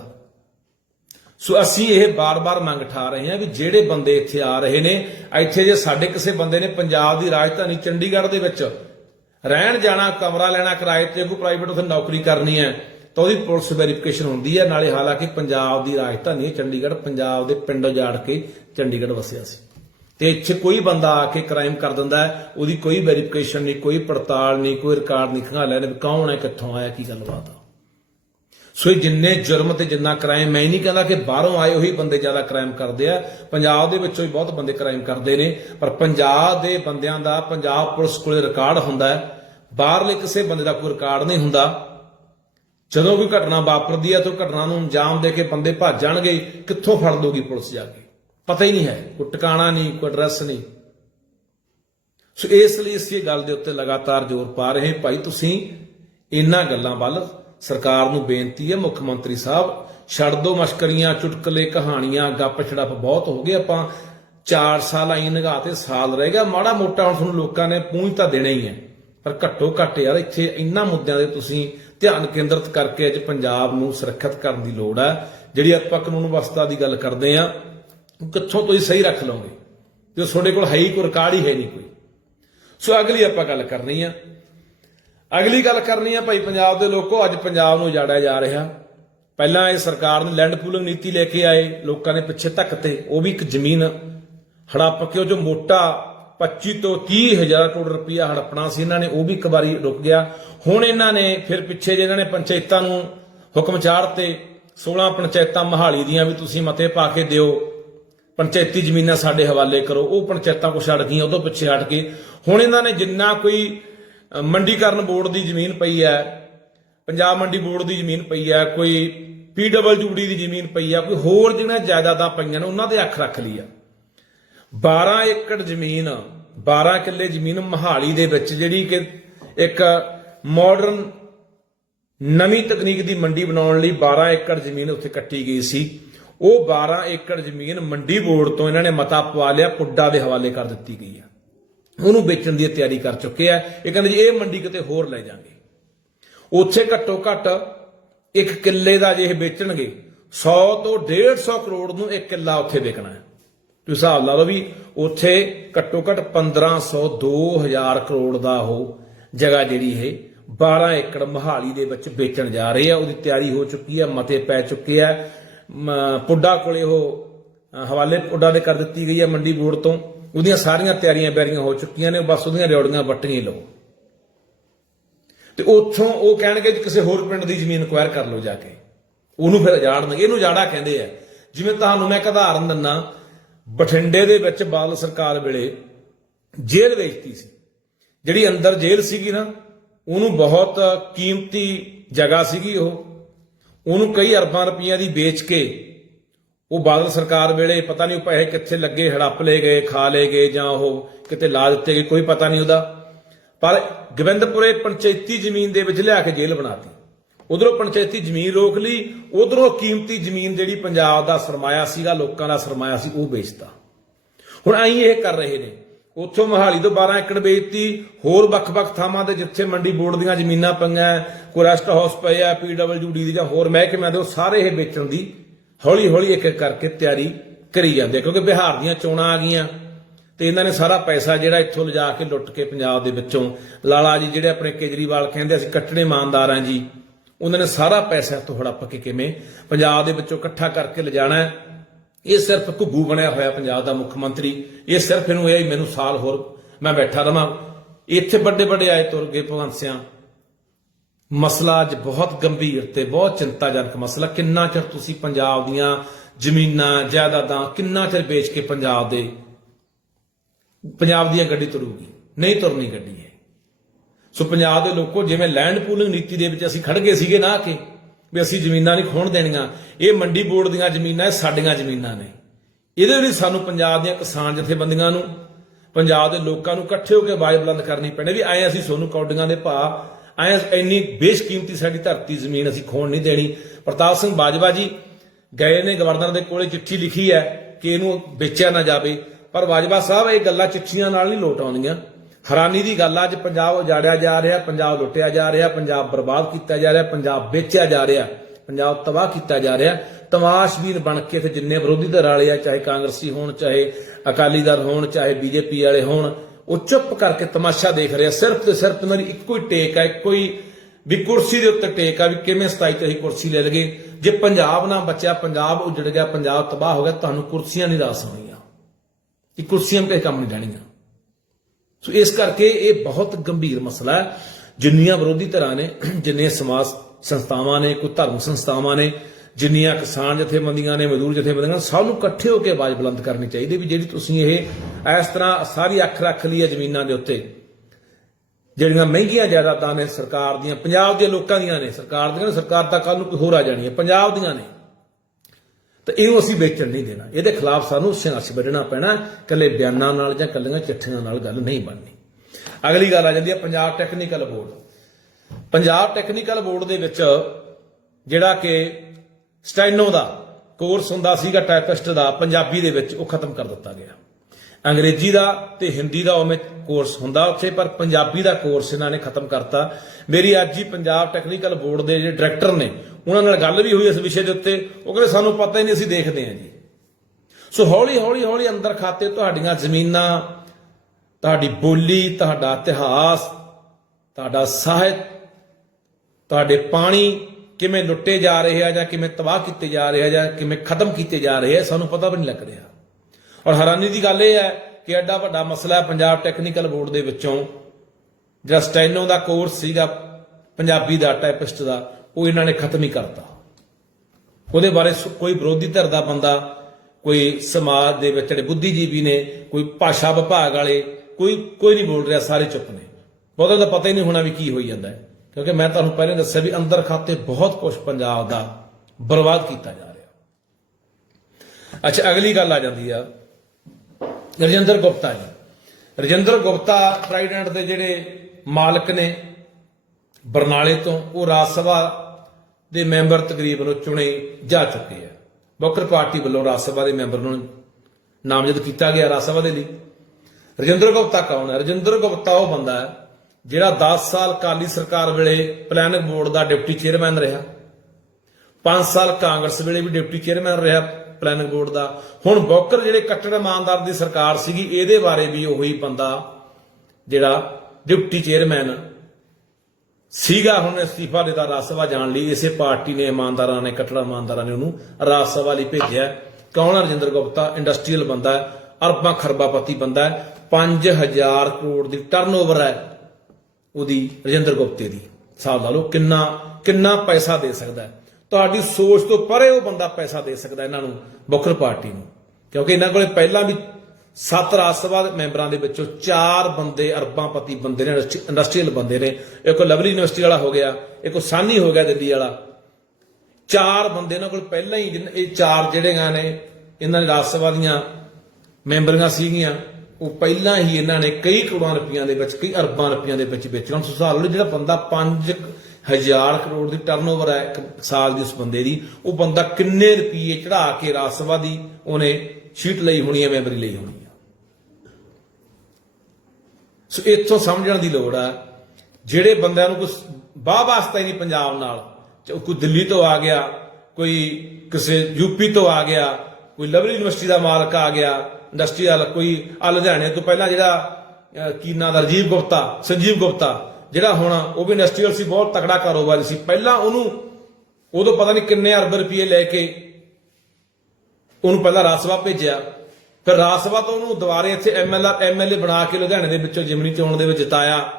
ਸੋ ਅਸੀਂ ਇਹ ਬਾਰ-ਬਾਰ ਮੰਗ ਠਾ ਰਹੇ ਹਾਂ ਵੀ ਜਿਹੜੇ ਬੰਦੇ ਇੱਥੇ ਆ ਰਹੇ ਨੇ, ਇੱਥੇ ਜੇ ਸਾਡੇ ਕਿਸੇ ਬੰਦੇ ਨੇ ਪੰਜਾਬ ਦੀ ਰਾਜਧਾਨੀ ਚੰਡੀਗੜ੍ਹ ਦੇ ਵਿੱਚ ਰਹਿਣ ਜਾਣਾ, ਕਮਰਾ ਲੈਣਾ, ਕਿਰਾਏ ਤੇ ਕੋਈ ਪ੍ਰਾਈਵੇਟ ਉੱਥੇ ਨੌਕਰੀ ਕਰਨੀ ਹੈ, ਤਾਂ ਉਹਦੀ ਪੁਲਿਸ ਵੈਰੀਫਿਕੇਸ਼ਨ ਹੁੰਦੀ ਹੈ। ਨਾਲੇ ਹਾਲਾਂਕਿ ਪੰਜਾਬ ਦੀ ਰਾਜਧਾਨੀ ਹੈ ਚੰਡੀਗੜ੍ਹ, ਪੰਜਾਬ ਦੇ ਪਿੰਡ ਉਜਾੜ ਕੇ ਚੰਡੀਗੜ੍ਹ ਵਸਿਆ ਸੀ। ਤੇ ਇੱਥੇ ਕੋਈ ਬੰਦਾ ਆ ਕੇ ਕ੍ਰਾਈਮ ਕਰ ਦਿੰਦਾ ਹੈ, ਉਹਦੀ ਕੋਈ ਵੈਰੀਫਿਕੇਸ਼ਨ ਨਹੀਂ, ਕੋਈ ਪੜਤਾਲ ਨਹੀਂ, ਕੋਈ ਰਿਕਾਰਡ ਨਹੀਂ ਖੰਗਾਲਿਆ ਨੇ ਕੌਣ ਹੈ, ਕਿੱਥੋਂ ਆਇਆ, ਕੀ ਗੱਲਬਾਤ ਆ। ਸੋ ਇਹ ਜਿੰਨੇ ਜੁਰਮ ਤੇ ਜਿੰਨਾ ਕ੍ਰਾਈਮ ਮੈਂ ਨਹੀਂ ਕਹਿੰਦਾ ਕਿ ਬਾਹਰੋਂ ਆਏ ਉਹੀ ਬੰਦੇ ਜ਼ਿਆਦਾ ਕ੍ਰਾਈਮ ਕਰਦੇ ਆ, ਪੰਜਾਬ ਦੇ ਵਿੱਚੋਂ ਹੀ ਬਹੁਤ ਬੰਦੇ ਕ੍ਰਾਈਮ ਕਰਦੇ ਨੇ, ਪਰ ਪੰਜਾਬ ਦੇ ਬੰਦਿਆਂ ਦਾ, ਪੰਜਾਬ ਪੁਲਿਸ ਕੋਲੇ ਰਿਕਾਰਡ ਹੁੰਦਾ ਹੈ, ਬਾਹਰਲੇ ਕਿਸੇ ਬੰਦੇ ਦਾ ਕੋਈ ਰਿਕਾਰਡ ਨਹੀਂ ਹੁੰਦਾ। ਜਦੋਂ ਕੋਈ ਘਟਨਾ ਵਾਪਰਦੀ ਹੈ ਤਾਂ ਉਹ ਘਟਨਾ ਨੂੰ ਅੰਜਾਮ ਦੇ ਕੇ ਬੰਦੇ ਭੱਜ ਜਾਣਗੇ, ਕਿੱਥੋਂ ਫੜ ਦੋਗੀ ਪੁਲਿਸ ਜਾ ਕੇ? ਪਤਾ ਹੀ ਨਹੀਂ ਹੈ, ਕੋਈ ਟਿਕਾਣਾ ਨਹੀਂ, ਕੋਈ ਐਡਰੈਸ ਨਹੀਂ। ਸੋ ਇਸ ਲਈ ਅਸੀਂ ਇਹ ਗੱਲ ਦੇ ਉੱਤੇ ਲਗਾਤਾਰ ਜ਼ੋਰ ਪਾ ਰਹੇ ਭਾਈ, ਤੁਸੀਂ ਇਹਨਾਂ ਗੱਲਾਂ ਵੱਲ ਸਰਕਾਰ ਨੂੰ ਬੇਨਤੀ ਹੈ, ਮੁੱਖ ਮੰਤਰੀ ਸਾਹਿਬ, ਛੱਡ ਦੋ ਮਸ਼ਕਰੀਆਂ, ਚੁਟਕਲੇ, ਕਹਾਣੀਆਂ ਗੱਪ ਛੜਪ ਬਹੁਤ ਹੋ ਗਏ ਆਪਾਂ। 4 ਸਾਲ ਆਈ ਨਿਗਾਹ ਤੇ ਸਾਲ ਰਹੇਗਾ ਮਾੜਾ ਮੋਟਾ ਹੁਣ ਤੁਹਾਨੂੰ ਲੋਕਾਂ ਨੇ ਪੂੰਝ ਤਾਂ ਦੇਣਾ ਹੀ ਹੈ। ਪਰ ਘੱਟੋ ਘੱਟ ਯਾਰ ਇੱਥੇ ਇਹਨਾਂ ਮੁੱਦਿਆਂ ਦੇ ਤੁਸੀਂ ਧਿਆਨ ਕੇਂਦਰਿਤ ਕਰਕੇ ਅੱਜ ਪੰਜਾਬ ਨੂੰ ਸੁਰੱਖਿਅਤ ਕਰਨ ਦੀ ਲੋੜ ਹੈ। ਜਿਹੜੀ ਆਪਾਂ ਕਾਨੂੰਨ ਵਿਵਸਥਾ ਦੀ ਗੱਲ ਕਰਦੇ ਆ ਕਿੱਥੋਂ ਤੁਸੀਂ ਸਹੀ ਰੱਖ ਲਓਗੇ? ਤੇ ਤੁਹਾਡੇ ਕੋਲ ਹੈ ਹੀ ਕੋਈ ਰਿਕਾਰਡ ਹੀ ਹੈ ਨਹੀਂ ਕੋਈ। ਸੋ ਅਗਲੀ ਆਪਾਂ ਗੱਲ ਕਰਨੀ ਆ। ਅਗਲੀ ਗੱਲ ਕਰਨੀ ਆ ਭਾਈ ਪੰਜਾਬ ਦੇ ਲੋਕੋ, ਅੱਜ ਪੰਜਾਬ ਨੂੰ ਉਜਾੜਿਆ ਜਾ ਰਿਹਾ। ਪਹਿਲਾਂ ਇਹ ਸਰਕਾਰ ਨੇ ਲੈਂਡ ਪੂਲਿੰਗ ਨੀਤੀ ਲੈ ਕੇ ਆਏ, ਲੋਕਾਂ ਨੇ ਪਿੱਛੇ ਧੱਕ ਤੇ, ਉਹ ਵੀ ਇੱਕ ਜ਼ਮੀਨ। ਹੜੱਪ ਕੇ ਉਹ ਜੋ ਮੋਟਾ 25 ਤੋਂ 30 ਹਜ਼ਾਰ ਕਰੋੜ ਰੁਪਇਆ ਹੜੱਪਣਾ ਸੀ, ਇਹਨਾਂ ਨੇ ਉਹ ਵੀ ਇੱਕ ਵਾਰੀ ਰੁਕ ਗਿਆ। ਹੁਣ ਇਹਨਾਂ ਨੇ ਫਿਰ ਪਿੱਛੇ ਜੇ ਇਹਨਾਂ ਨੇ ਪੰਚਾਇਤਾਂ ਨੂੰ ਹੁਕਮ ਚਾੜ ਤੇ 16 ਪੰਚਾਇਤਾਂ ਮਹਾਲੀ ਦੀਆਂ ਵੀ ਤੁਸੀਂ ਮਤੇ ਪਾ ਕੇ ਦਿਓ। ਪੰਚਾਇਤੀ ਜ਼ਮੀਨਾਂ ਸਾਡੇ ਹਵਾਲੇ ਕਰੋ, ਉਹ ਪੰਚਾਇਤਾਂ ਕੁਛ ਅੜ ਗਈਆਂ, ਉਦੋਂ ਪਿੱਛੇ ਹਟ ਕੇ ਹੁਣ ਇਹਨਾਂ ਨੇ ਜਿੰਨਾ ਕੋਈ ਮੰਡੀਕਰਨ ਬੋਰਡ ਦੀ ਜ਼ਮੀਨ ਪਈ ਹੈ, ਪੰਜਾਬ ਮੰਡੀ ਬੋਰਡ ਦੀ ਜ਼ਮੀਨ ਪਈ ਹੈ, ਕੋਈ ਪੀਡਬਲਯੂਡੀ ਦੀ ਜ਼ਮੀਨ ਪਈ ਆ ਕੋਈ ਹੋਰ ਜਿਹੜੀਆਂ ਜਾਇਦਾਦਾਂ ਪਈਆਂ ਨੇ, ਉਹਨਾਂ ਦੇ ਅੱਖ ਰੱਖ ਲਈ ਆ। 12 ਏਕੜ ਜ਼ਮੀਨ 12 ਕਿੱਲੇ ਜ਼ਮੀਨ ਮਹਾਲੀ ਦੇ ਵਿੱਚ, ਜਿਹੜੀ ਕਿ ਇੱਕ ਮਾਡਰਨ ਨਵੀਂ ਤਕਨੀਕ ਦੀ ਮੰਡੀ ਬਣਾਉਣ ਲਈ 12 ਏਕੜ ਜ਼ਮੀਨ ਉੱਥੇ ਕੱਟੀ ਗਈ ਸੀ। ਉਹ 12 ਏਕੜ ਜ਼ਮੀਨ ਮੰਡੀ ਬੋਰਡ ਤੋਂ ਇਹਨਾਂ ਨੇ ਮਤਾ ਪਵਾ ਲਿਆ, ਪੁੱਡਾ ਦੇ ਹਵਾਲੇ ਕਰ ਦਿੱਤੀ ਗਈ ਹੈ ਉਹਨੂੰ ਵੇਚਣ ਦੀ ਤਿਆਰੀ ਕਰ ਚੁੱਕੇ ਆ। ਇਹ ਕਹਿੰਦੇ ਜੀ, ਇਹ ਮੰਡੀ ਕਿਤੇ ਹੋਰ ਲੈ ਜਾਾਂਗੇ। ਉੱਥੇ ਘੱਟੋ ਘੱਟ ਇੱਕ ਕਿੱਲੇ ਦਾ ਜੇ ਇਹ ਵੇਚਣਗੇ 100 ਤੋਂ 150 ਕਰੋੜ ਨੂੰ ਇੱਕ ਕਿੱਲਾ ਉੱਥੇ ਵਿਕਣਾ ਹੈ। ਤੁਸੀਂ ਹਿਸਾਬ ਲਾ ਲਓ ਵੀ ਉੱਥੇ ਘੱਟੋ ਘੱਟ 1500 2000 ਕਰੋੜ ਦਾ ਉਹ ਜਗ੍ਹਾ ਜਿਹੜੀ ਇਹ 12 ਏਕੜ ਮਹਾਲੀ ਦੇ ਵਿੱਚ ਵੇਚਣ ਜਾ ਰਹੇ ਆ। ਉਹਦੀ ਤਿਆਰੀ ਹੋ ਚੁੱਕੀ ਹੈ ਮਤੇ ਪੈ ਚੁੱਕੇ ਆ। ਪੁੱਡਾ ਕੋਲੇ ਉਹ ਹਵਾਲੇ ਪੁੱਡਾ ਦੇ ਕਰ ਦਿੱਤੀ ਗਈ ਹੈ ਮੰਡੀ ਬੋਰਡ ਤੋਂ। ਉਹਦੀਆਂ ਸਾਰੀਆਂ ਤਿਆਰੀਆਂ ਬੈਰੀਆਂ ਹੋ ਚੁੱਕੀਆਂ ਨੇ ਬਸ ਉਹਦੀਆਂ ਰਿਓੜੀਆਂ ਵੱਟੀਆਂ ਹੀ ਲਓ। ਤੇ ਉੱਥੋਂ ਉਹ ਕਹਿਣਗੇ ਕਿਸੇ ਹੋਰ ਪਿੰਡ ਦੀ ਜ਼ਮੀਨ ਅਕਵਾਇਰ ਕਰ ਲਓ ਜਾ ਕੇ। ਉਹਨੂੰ ਫਿਰ ਉਜਾੜਨਗੇ ਇਹਨੂੰ ਉਜਾੜਾ ਕਹਿੰਦੇ ਆ। ਜਿਵੇਂ ਤੁਹਾਨੂੰ ਮੈਂ ਇੱਕ ਉਦਾਹਰਨ ਦਿੰਨਾ, ਬਠਿੰਡੇ ਦੇ ਵਿੱਚ ਬਾਦਲ ਸਰਕਾਰ ਵੇਲੇ ਜੇਲ੍ਹ ਵੇਚਤੀ ਸੀ। ਜਿਹੜੀ ਅੰਦਰ ਜੇਲ੍ਹ ਸੀਗੀ ਨਾ, ਉਹਨੂੰ ਬਹੁਤ ਕੀਮਤੀ ਜਗ੍ਹਾ ਸੀਗੀ ਉਹ। ਉਹਨੂੰ ਕਈ ਅਰਬਾਂ ਰੁਪਈਆਂ ਦੀ ਵੇਚ ਕੇ ਉਹ ਬਾਦਲ ਸਰਕਾਰ ਵੇਲੇ ਪਤਾ ਨਹੀਂ ਉਹ ਪੈਸੇ ਕਿੱਥੇ ਲੱਗੇ, ਹੜੱਪ ਲਏ ਗਏ, ਖਾ ਲਏ ਗਏ ਜਾਂ ਉਹ ਕਿਤੇ ਲਾ ਦਿੱਤੇ ਗਏ, ਕੋਈ ਪਤਾ ਨਹੀਂ ਉਹਦਾ। ਪਰ ਗੋਬਿੰਦਪੁਰੇ ਪੰਚਾਇਤੀ ਜ਼ਮੀਨ ਦੇ ਵਿੱਚ ਲਿਆ ਕੇ ਜੇਲ੍ਹ ਬਣਾਤੀ। ਉਧਰੋਂ ਪੰਚਾਇਤੀ ਜ਼ਮੀਨ ਰੋਕ ਲਈ, ਉਧਰੋਂ ਕੀਮਤੀ ਜ਼ਮੀਨ ਜਿਹੜੀ ਪੰਜਾਬ ਦਾ ਸਰਮਾਇਆ ਸੀਗਾ, ਲੋਕਾਂ ਦਾ ਸਰਮਾਇਆ ਸੀ, ਉਹ ਵੇਚਤਾ। ਹੁਣ ਆਈ ਇਹ ਕਰ ਰਹੇ ਨੇ। ਉੱਥੋਂ ਮਹਾਲੀ ਤੋਂ 12 ਏਕੜ ਵੇਚਤੀ ਹੋਰ ਵੱਖ-ਵੱਖ ਥਾਵਾਂ ਤੇ ਜਿੱਥੇ ਮੰਡੀ ਬੋਰਡ ਦੀਆਂ ਜ਼ਮੀਨਾਂ ਪਈਆਂ ਕੋਈ ਰੈਸਟ ਹਾਊਸ ਪਏ ਆ ਪੀਡਬਲਯੂਡੀ ਦੀ ਜਾਂ ਹੋਰ ਮਹਿਕਮਿਆਂ ਦੇ, ਉਹ ਸਾਰੇ ਇਹ ਵੇਚਣ ਦੀ ਹੌਲੀ-ਹੌਲੀ ਇੱਕ ਇੱਕ ਕਰਕੇ ਤਿਆਰੀ ਕਰੀ ਜਾਂਦੇ ਆ। ਕਿਉਂਕਿ ਬਿਹਾਰ ਦੀਆਂ ਚੋਣਾਂ ਆ ਗਈਆਂ ਤੇ ਇਹਨਾਂ ਨੇ ਸਾਰਾ ਪੈਸਾ ਜਿਹੜਾ ਇੱਥੋਂ ਲਿਜਾ ਕੇ ਲੁੱਟ ਕੇ ਪੰਜਾਬ ਦੇ ਵਿੱਚੋਂ, ਲਾਲਾ ਜੀ ਜਿਹੜੇ ਆਪਣੇ ਕੇਜਰੀਵਾਲ ਕਹਿੰਦੇ ਅਸੀਂ ਕੱਟਣੇ ਇਮਾਨਦਾਰ ਆਂ ਜੀ, ਉਹਨਾਂ ਨੇ ਸਾਰਾ ਪੈਸਾ ਤੋਂ ਹੜੱਪ ਕੇ ਕਿਵੇਂ ਪੰਜਾਬ ਦੇ ਵਿੱਚੋਂ ਇਕੱਠਾ ਕਰਕੇ ਲਿਜਾਣਾ ਇਹ ਸਿਰਫ ਘੁੱਗੂ ਬਣਿਆ ਹੋਇਆ ਪੰਜਾਬ ਦਾ ਮੁੱਖ ਮੰਤਰੀ। ਇਹ ਸਿਰਫ ਇਹਨੂੰ ਇਹ ਹੀ ਮੈਨੂੰ ਸਾਲ ਹੋਰ ਮੈਂ ਬੈਠਾ ਰਵਾਂ। ਇੱਥੇ ਵੱਡੇ ਵੱਡੇ ਆਏ ਤੁਰ ਗਏ ਭਗਵੰਤ ਸਿਆਂ। ਮਸਲਾ ਅੱਜ ਬਹੁਤ ਗੰਭੀਰ ਤੇ ਬਹੁਤ ਚਿੰਤਾਜਨਕ ਮਸਲਾ। ਕਿੰਨਾ ਚਿਰ ਤੁਸੀਂ ਪੰਜਾਬ ਦੀਆਂ ਜ਼ਮੀਨਾਂ, ਜਾਇਦਾਦਾਂ ਕਿੰਨਾ ਚਿਰ ਵੇਚ ਕੇ ਪੰਜਾਬ ਦੇ ਪੰਜਾਬ ਦੀਆਂ ਗੱਡੀ ਤੁਰੂਗੀ? ਨਹੀਂ ਤੁਰਨੀ ਗੱਡੀ ਹੈ ਸੋ ਪੰਜਾਬ ਦੇ ਲੋਕੋ, ਜਿਵੇਂ ਲੈਂਡ ਪੂਲਿੰਗ ਨੀਤੀ ਦੇ ਵਿੱਚ ਅਸੀਂ ਖੜ ਗਏ ਸੀਗੇ ਨਾ ਕਿ ਵੀ ਅਸੀਂ ਜ਼ਮੀਨਾਂ ਨਹੀਂ ਖੋਣ ਦੇਣੀਆਂ। ਇਹ ਮੰਡੀ ਬੋਰਡ ਦੀਆਂ ਜ਼ਮੀਨਾਂ, ਇਹ ਸਾਡੀਆਂ ਜ਼ਮੀਨਾਂ ਨੇ। ਇਹਦੇ ਲਈ ਸਾਨੂੰ ਪੰਜਾਬ ਦੀਆਂ ਕਿਸਾਨ ਜਥੇਬੰਦੀਆਂ ਨੂੰ, ਪੰਜਾਬ ਦੇ ਲੋਕਾਂ ਨੂੰ ਇਕੱਠੇ ਹੋ ਕੇ ਆਵਾਜ਼ ਬੁਲੰਦ ਕਰਨੀ ਪੈਣੀ ਵੀ ਆਏ ਅਸੀਂ ਸੋਨੂੰ ਕੌਡੀਆਂ ਦੇ ਭਾਅ ਆਏ ਇੰਨੀ ਬੇਸ਼ਕੀਮਤੀ ਸਾਡੀ ਧਰਤੀ ਜ਼ਮੀਨ ਅਸੀਂ ਖੋਣ ਨਹੀਂ ਦੇਣੀ। ਪ੍ਰਤਾਪ ਸਿੰਘ ਬਾਜਵਾ ਜੀ ਗਏ ਨੇ ਗਵਰਨਰ ਦੇ ਕੋਲੇ, ਚਿੱਠੀ ਲਿਖੀ ਹੈ ਕਿ ਇਹਨੂੰ ਵੇਚਿਆ ਨਾ ਜਾਵੇ। ਪਰ ਬਾਜਵਾ ਸਾਹਿਬ, ਇਹ ਗੱਲਾਂ ਚਿੱਠੀਆਂ ਨਾਲ ਨਹੀਂ ਲੋਟ ਆਉਂਦੀਆਂ। ਹੈਰਾਨੀ ਦੀ ਗੱਲ ਆ, ਅੱਜ ਪੰਜਾਬ ਉਜਾੜਿਆ ਜਾ ਰਿਹਾ, ਪੰਜਾਬ ਲੁੱਟਿਆ ਜਾ ਰਿਹਾ, ਪੰਜਾਬ ਬਰਬਾਦ ਕੀਤਾ ਜਾ ਰਿਹਾ, ਪੰਜਾਬ ਵੇਚਿਆ ਜਾ ਰਿਹਾ, ਪੰਜਾਬ ਤਬਾਹ ਕੀਤਾ ਜਾ ਰਿਹਾ। ਤਮਾਸ਼ਬੀਨ ਬਣ ਕੇ ਤੇ ਜਿੰਨੇ ਵਿਰੋਧੀ ਧਿਰ ਵਾਲੇ ਆ, ਚਾਹੇ ਕਾਂਗਰਸੀ ਹੋਣ, ਚਾਹੇ ਅਕਾਲੀ ਦਲ ਹੋਣ, ਚਾਹੇ ਬੀਜੇਪੀ ਵਾਲੇ ਹੋਣ, ਉਹ ਚੁੱਪ ਕਰਕੇ ਤਮਾਸ਼ਾ ਦੇਖ ਰਿਹਾ ਸਿਰਫ ਤੇ ਸਿਰਫ ਮੇਰੀ ਇੱਕੋ ਹੀ ਟੇਕ ਆ, ਇੱਕੋ ਹੀ ਵੀ ਕੁਰਸੀ ਦੇ ਉੱਤੇ ਟੇਕ ਆ, ਵੀ ਕਿਵੇਂ 27 ਤੇ ਅਸੀਂ ਕੁਰਸੀ ਲੈ ਲਗੇ ਜੇ ਪੰਜਾਬ ਨਾ ਬਚਿਆ, ਪੰਜਾਬ ਉਜੜ ਗਿਆ, ਪੰਜਾਬ ਤਬਾਹ ਹੋ ਗਿਆ, ਤੁਹਾਨੂੰ ਕੁਰਸੀਆਂ ਨਹੀਂ ਰਾਸ ਹੋਣੀਆਂ। ਇਹ ਕੁਰਸੀਆਂ ਕਿਸੇ ਕੰਮ ਨਹੀਂ ਜਾਣੀਆਂ ਸੋ ਇਸ ਕਰਕੇ ਇਹ ਬਹੁਤ ਗੰਭੀਰ ਮਸਲਾ ਹੈ। ਜਿੰਨੀਆਂ ਵਿਰੋਧੀ ਧਿਰਾਂ ਨੇ ਜਿੰਨੇ ਸਮਾਜ ਸੰਸਥਾਵਾਂ ਨੇ, ਕੋਈ ਧਰਮ ਸੰਸਥਾਵਾਂ ਨੇ, ਜਿੰਨੀਆਂ ਕਿਸਾਨ ਜਥੇਬੰਦੀਆਂ ਨੇ, ਮਜ਼ਦੂਰ ਜਥੇਬੰਦੀਆਂ ਨੇ, ਸਭ ਨੂੰ ਇਕੱਠੇ ਹੋ ਕੇ ਆਵਾਜ਼ ਬੁਲੰਦ ਕਰਨੀ ਚਾਹੀਦੀ ਵੀ ਜਿਹੜੀ ਤੁਸੀਂ ਇਹ, ਇਸ ਤਰ੍ਹਾਂ ਸਾਰੀ ਅੱਖ ਰੱਖ ਲਈ ਹੈ ਜ਼ਮੀਨਾਂ ਦੇ ਉੱਤੇ। ਜਿਹੜੀਆਂ ਮਹਿੰਗੀਆਂ ਜਾਇਦਾਦਾਂ ਨੇ ਸਰਕਾਰ ਦੀਆਂ, ਪੰਜਾਬ ਦੇ ਲੋਕਾਂ ਦੀਆਂ ਨੇ, ਸਰਕਾਰ ਦੀਆਂ ਸਰਕਾਰ ਦਾ ਕੱਲ ਨੂੰ ਕੋਈ ਹੋਰ ਆ ਜਾਣੀ ਹੈ, ਪੰਜਾਬ ਦੀਆਂ ਨੇ। ਤਾਂ ਇਹਨੂੰ ਅਸੀਂ ਵੇਚਣ ਨਹੀਂ ਦੇਣਾ। ਇਹਦੇ ਖਿਲਾਫ ਸਾਨੂੰ ਸੰਘਰਸ਼ ਵੱਢਣਾ ਪੈਣਾ। ਕੱਲੇ ਬਿਆਨਾਂ ਨਾਲ ਜਾਂ ਕੱਲੀਆਂ ਚਿੱਠੀਆਂ ਨਾਲ ਗੱਲ ਨਹੀਂ ਬਣਨੀ। ਅਗਲੀ ਗੱਲ ਆ ਜਾਂਦੀ ਹੈ Punjab technical board Punjab technical board ਦੇ ਵਿੱਚ ਜਿਹੜਾ ਕਿ ਸਟੈਨੋ ਦਾ ਕੋਰਸ ਹੁੰਦਾ ਸੀਗਾ ਟਾਈਪਿਸਟ ਦਾ, ਪੰਜਾਬੀ ਦੇ ਵਿੱਚ ਉਹ ਖਤਮ ਕਰ ਦਿੱਤਾ ਗਿਆ। ਅੰਗਰੇਜ਼ੀ ਦਾ ਤੇ ਹਿੰਦੀ ਦਾ ਉਵੇਂ ਕੋਰਸ ਹੁੰਦਾ ਉੱਥੇ, ਪਰ ਪੰਜਾਬੀ ਦਾ ਕੋਰਸ ਇਹਨਾਂ ਨੇ ਖਤਮ ਕਰਤਾ। ਮੇਰੀ ਅੱਜ ਹੀ ਪੰਜਾਬ ਟੈਕਨੀਕਲ ਬੋਰਡ ਦੇ ਜਿਹੜੇ ਡਾਇਰੈਕਟਰ ਨੇ ਉਹਨਾਂ ਨਾਲ ਗੱਲ ਵੀ ਹੋਈ ਇਸ ਵਿਸ਼ੇ ਦੇ ਉੱਤੇ। ਉਹ ਕਹਿੰਦੇ, ਸਾਨੂੰ ਪਤਾ ਹੀ ਨਹੀਂ, ਅਸੀਂ ਦੇਖਦੇ ਹਾਂ ਜੀ। ਸੋ ਹੌਲੀ ਹੌਲੀ ਹੌਲੀ ਅੰਦਰ ਖਾਤੇ ਤੁਹਾਡੀਆਂ ਜ਼ਮੀਨਾਂ, ਤੁਹਾਡੀ ਬੋਲੀ, ਤੁਹਾਡਾ ਇਤਿਹਾਸ, ਤੁਹਾਡਾ ਸਾਹਿਤ, ਤੁਹਾਡੇ ਪਾਣੀ ਕਿਵੇਂ ਲੁੱਟੇ ਜਾ ਰਹੇ ਆ ਜਾਂ ਕਿਵੇਂ ਤਬਾਹ ਕੀਤੇ ਜਾ ਰਹੇ ਆ ਜਾਂ ਕਿਵੇਂ ਖਤਮ ਕੀਤੇ ਜਾ ਰਹੇ ਆ, ਸਾਨੂੰ ਪਤਾ ਵੀ ਨਹੀਂ ਲੱਗ ਰਿਹਾ। ਔਰ ਹੈਰਾਨੀ ਦੀ ਗੱਲ ਇਹ ਹੈ ਕਿ ਐਡਾ ਵੱਡਾ ਮਸਲਾ ਹੈ ਪੰਜਾਬ ਟੈਕਨੀਕਲ ਬੋਰਡ ਦੇ ਵਿੱਚੋਂ। ਜਿਹੜਾ ਸਟੈਨੋ ਦਾ ਕੋਰਸ ਸੀਗਾ, ਪੰਜਾਬੀ ਦਾ ਟਾਈਪਿਸਟ ਦਾ। ਉਹ ਇਹਨਾਂ ਨੇ ਖਤਮ ਹੀ ਕਰਤਾ। ਉਹਦੇ ਬਾਰੇ ਕੋਈ ਵਿਰੋਧੀ ਧਿਰ ਦਾ ਬੰਦਾ, ਕੋਈ ਸਮਾਜ ਦੇ ਵਿੱਚ ਜਿਹੜੇ ਬੁੱਧੀਜੀਵੀ ਨੇ, ਕੋਈ ਭਾਸ਼ਾ ਵਿਭਾਗ ਵਾਲੇ, ਕੋਈ ਕੋਈ ਨਹੀਂ ਬੋਲ ਰਿਹਾ, ਸਾਰੇ ਚੁੱਪ ਨੇ। ਬਹੁਤਾ ਤਾਂ ਪਤਾ ਹੀ ਨਹੀਂ ਹੋਣਾ ਵੀ ਕੀ ਹੋਈ ਜਾਂਦਾ ਹੈ। ਕਿਉਂਕਿ ਮੈਂ ਤੁਹਾਨੂੰ ਪਹਿਲਾਂ ਦੱਸਿਆ ਵੀ ਅੰਦਰ ਖਾਤੇ ਬਹੁਤ ਕੁਝ ਪੰਜਾਬ ਦਾ ਬਰਬਾਦ ਕੀਤਾ ਜਾ ਰਿਹਾ। ਅੱਛਾ, ਅਗਲੀ ਗੱਲ ਆ ਜਾਂਦੀ ਆ। ਰਜਿੰਦਰ ਗੁਪਤਾ ਜੀ। ਰਜਿੰਦਰ ਗੁਪਤਾ ਟ੍ਰਾਈਡੈਂਟ ਦੇ ਜਿਹੜੇ ਮਾਲਕ ਨੇ, ਬਰਨਾਲੇ ਤੋਂ, ਉਹ ਰਾਜ ਸਭਾ ਦੇ ਮੈਂਬਰ ਤਕਰੀਬਨ ਉਹ ਚੁਣੇ ਜਾ ਚੁੱਕੇ ਆ। ਬੋਕਰ ਪਾਰਟੀ ਵੱਲੋਂ ਰਾਜ ਸਭਾ ਦੇ ਮੈਂਬਰ ਨੂੰ ਨਾਮਜ਼ਦ ਕੀਤਾ ਗਿਆ ਰਾਜ ਸਭਾ ਦੇ ਲਈ। ਰਜਿੰਦਰ ਗੁਪਤਾ ਕੌਣ ਹੈ ਰਜਿੰਦਰ ਗੁਪਤਾ ਉਹ ਬੰਦਾ ਹੈ ਜਿਹੜਾ 10 ਸਾਲ ਕਾਲੀ ਸਰਕਾਰ ਵੇਲੇ ਪਲੈਨਿੰਗ ਬੋਰਡ ਦਾ ਡਿਪਟੀ ਚੇਅਰਮੈਨ ਰਿਹਾ। 5 ਸਾਲ ਕਾਂਗਰਸ ਵੇਲੇ ਵੀ ਡਿਪਟੀ ਚੇਅਰਮੈਨ ਰਿਹਾ ਪਲੈਨਿੰਗ ਬੋਰਡ ਦਾ। ਹੁਣ ਬੋਕਰ ਜਿਹੜੇ ਕੱਟੜ ਇਮਾਨਦਾਰ ਦੀ ਸਰਕਾਰ ਸੀਗੀ, ਇਹਦੇ ਬਾਰੇ ਵੀ ਉਹੀ ਬੰਦਾ ਜਿਹੜਾ ਡਿਪਟੀ ਚੇਅਰਮੈਨ ਸੀਗਾ ਹੁਣ ਅਸਤੀਫਾ ਦੇਦਾ ਰਾਜ ਜਾਣ ਲਈ, ਇਸੇ ਪਾਰਟੀ ਨੇ ਇਮਾਨਦਾਰਾਂ ਨੇ, ਕੱਟੜਾ ਇਮਾਨਦਾਰਾਂ ਨੇ ਉਹਨੂੰ ਰਾਜ ਲਈ ਭੇਜਿਆ ਕੌਣ ਰਜਿੰਦਰ ਗੁਪਤਾ? ਇੰਡਸਟਰੀਅਲ ਬੰਦਾ ਹੈ, ਅਰਬਾਂ ਖਰਬਾਪਤੀ ਬੰਦਾ ਹੈ 5000 ਕਰੋੜ ਦੀ ਟਰਨਓਵਰ ਹੈ ਉਹਦੀ, ਰਜਿੰਦਰ ਗੁਪਤੇ ਦੀ। ਹਿਸਾਬ ਲਾ ਲਓ ਕਿੰਨਾ ਕਿੰਨਾ ਪੈਸਾ ਦੇ ਸਕਦਾ ਹੈ। ਤੁਹਾਡੀ ਸੋਚ ਤੋਂ ਪਰੇ ਉਹ ਬੰਦਾ ਪੈਸਾ ਦੇ ਸਕਦਾ ਇਹਨਾਂ ਨੂੰ ਬੁਕਰ ਪਾਰਟੀ ਨੂੰ। ਕਿਉਂਕਿ ਇਹਨਾਂ ਕੋਲੇ ਪਹਿਲਾਂ ਵੀ ਸੱਤ ਰਾਜ ਸਭਾ ਦੇ ਮੈਂਬਰਾਂ ਦੇ ਵਿੱਚੋਂ ਚਾਰ ਬੰਦੇ ਅਰਬਾਂਪਤੀ ਬੰਦੇ ਨੇ ਇੰਡਸਟਰੀਅਲ ਬੰਦੇ ਨੇ। ਇੱਕ ਲਵਲੀ ਯੂਨੀਵਰਸਿਟੀ ਵਾਲਾ ਹੋ ਗਿਆ, ਇੱਕ ਸਾਨੀ ਹੋ ਗਿਆ ਦਿੱਲੀ ਵਾਲਾ। ਚਾਰ ਬੰਦੇ ਇਹਨਾਂ ਕੋਲ ਪਹਿਲਾਂ ਹੀ ਜਿਨ- ਇਹ ਚਾਰ ਜਿਹੜੇ ਨੇ, ਇਹਨਾਂ ਨੇ ਰਾਜ ਸਭਾ ਦੀਆਂ ਮੈਂਬਰੀਆਂ ਸੀਗੀਆਂ, ਉਹ ਪਹਿਲਾਂ ਹੀ ਇਹਨਾਂ ਨੇ ਕਈ ਕਰੋੜਾਂ ਰੁਪਈਆਂ ਦੇ ਵਿੱਚ, ਕਈ ਅਰਬਾਂ ਰੁਪਈਆਂ ਦੇ ਵਿੱਚ ਵੇਚਣਾ ਹੁਣ ਲਓ ਜਿਹੜਾ ਬੰਦਾ 5000 ਕਰੋੜ ਦੀ ਟਰਨਓਵਰ ਹੈ ਇੱਕ ਸਾਲ ਦੀ ਉਸ ਬੰਦੇ ਦੀ, ਉਹ ਬੰਦਾ ਕਿੰਨੇ ਰੁਪਏ ਚੜਾ ਕੇ ਰਾਜ ਸਭਾ ਦੀ ਉਹਨੇ ਸ਼ੀਟ ਲਈ ਹੋਣੀ ਹੈ, ਮੈਂਬਰੀ ਲਈ ਹੋਣੀ ਸੋ ਇੱਥੋਂ ਸਮਝਣ ਦੀ ਲੋੜ ਆ, ਜਿਹੜੇ ਬੰਦਿਆਂ ਨੂੰ ਕੁਝ ਬਾਹ ਵਾਸਤਾ ਹੀ ਨਹੀਂ ਪੰਜਾਬ ਨਾਲ ਕੋਈ ਦਿੱਲੀ ਤੋਂ ਆ ਗਿਆ, ਕੋਈ ਕਿਸੇ ਯੂਪੀ ਤੋਂ ਆ ਗਿਆ, ਕੋਈ ਲਵਲੀ ਯੂਨੀਵਰਸਿਟੀ ਦਾ ਮਾਲਕ ਆ ਗਿਆ ਇੰਡਸਟਰੀਅਲ ਕੋਈ ਆ ਲੁਧਿਆਣੇ ਤੋਂ ਪਹਿਲਾਂ ਜਿਹੜਾ ਕੀ ਨਾਂ ਦਾ, ਰਾਜੀਵ ਗੁਪਤਾ, ਸੰਜੀਵ ਗੁਪਤਾ, ਜਿਹੜਾ ਹੁਣ ਉਹ ਵੀ ਇੰਡਸਟਰੀਅਲ ਸੀ, ਬਹੁਤ ਤਕੜਾ ਕਾਰੋਬਾਰੀ ਸੀ, ਪਹਿਲਾਂ ਉਹਨੂੰ, ਉਦੋਂ ਪਤਾ ਨਹੀਂ ਕਿੰਨੇ ਅਰਬ ਰੁਪਏ ਲੈ ਕੇ ਉਹਨੂੰ ਪਹਿਲਾਂ ਰਾਜ ਸਭਾ ਭੇਜਿਆ ਫਿਰ ਰਾਜ ਸਭਾ ਤੋਂ ਉਹਨੂੰ ਦੁਬਾਰੇ ਇੱਥੇ ਐਮਐਲਆਰ ਐਮਐਲਏ ਬਣਾ ਕੇ ਲੁਧਿਆਣੇ ਦੇ ਵਿੱਚੋਂ ਜਿਮਨੀ ਚੋਣ ਦੇ ਵਿੱਚ ਜਿਤਾਇਆ।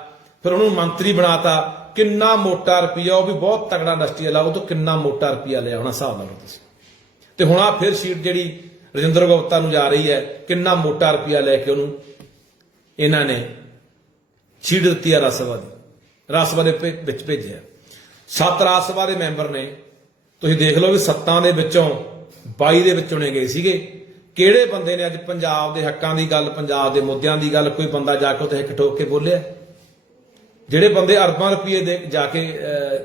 ਫਿਰ ਉਹਨੂੰ ਮੰਤਰੀ ਬਣਾਤਾ। ਕਿੰਨਾ ਮੋਟਾ ਰੁਪਈਆ, ਉਹ ਵੀ ਬਹੁਤ ਤਗੜਾ ਇੰਡਸਟਰੀਅਲ ਆ ਉਹ ਤੋਂ ਕਿੰਨਾ ਮੋਟਾ ਰੁਪਈਆ ਲਿਆ ਹੋਣਾ ਹਿਸਾਬ ਨਾਲ ਤੁਸੀਂ। ਤੇ ਹੁਣ ਆ ਫਿਰ ਸੀਟ ਜਿਹੜੀ ਰਜਿੰਦਰ ਗੁਪਤਾ ਨੂੰ ਜਾ ਰਹੀ ਹੈ, ਕਿੰਨਾ ਮੋਟਾ ਰੁਪਈਆ ਲੈ ਕੇ ਉਹਨੂੰ ਇਹਨਾਂ ਨੇ ਸੀਟ ਦਿੱਤੀ ਆ ਰਾਜ ਸਭਾ ਦੀ। ਰਾਜ ਸਭਾ ਦੇ ਵਿੱਚ ਭੇਜਿਆ। ਸੱਤ ਰਾਜ ਸਭਾ ਦੇ ਮੈਂਬਰ ਨੇ। ਤੁਸੀਂ ਦੇਖ ਲਓ ਵੀ ਸੱਤਾਂ ਦੇ ਵਿੱਚੋਂ 22 ਦੇ ਵਿੱਚ ਚੁਣੇ ਗਏ ਸੀਗੇ। ਕਿਹੜੇ ਬੰਦੇ ਨੇ ਅੱਜ ਪੰਜਾਬ ਦੇ ਹੱਕਾਂ ਦੀ ਗੱਲ, ਪੰਜਾਬ ਦੇ ਮੁੱਦਿਆਂ ਦੀ ਗੱਲ, ਕੋਈ ਬੰਦਾ ਜਾ ਕੇ ਉੱਥੇ ਹਿੱਕ ਠੋਕ ਕੇ ਬੋਲਿਆ? ਜਿਹੜੇ ਬੰਦੇ ਅਰਬਾਂ ਰੁਪਏ ਦੇ ਜਾ ਕੇ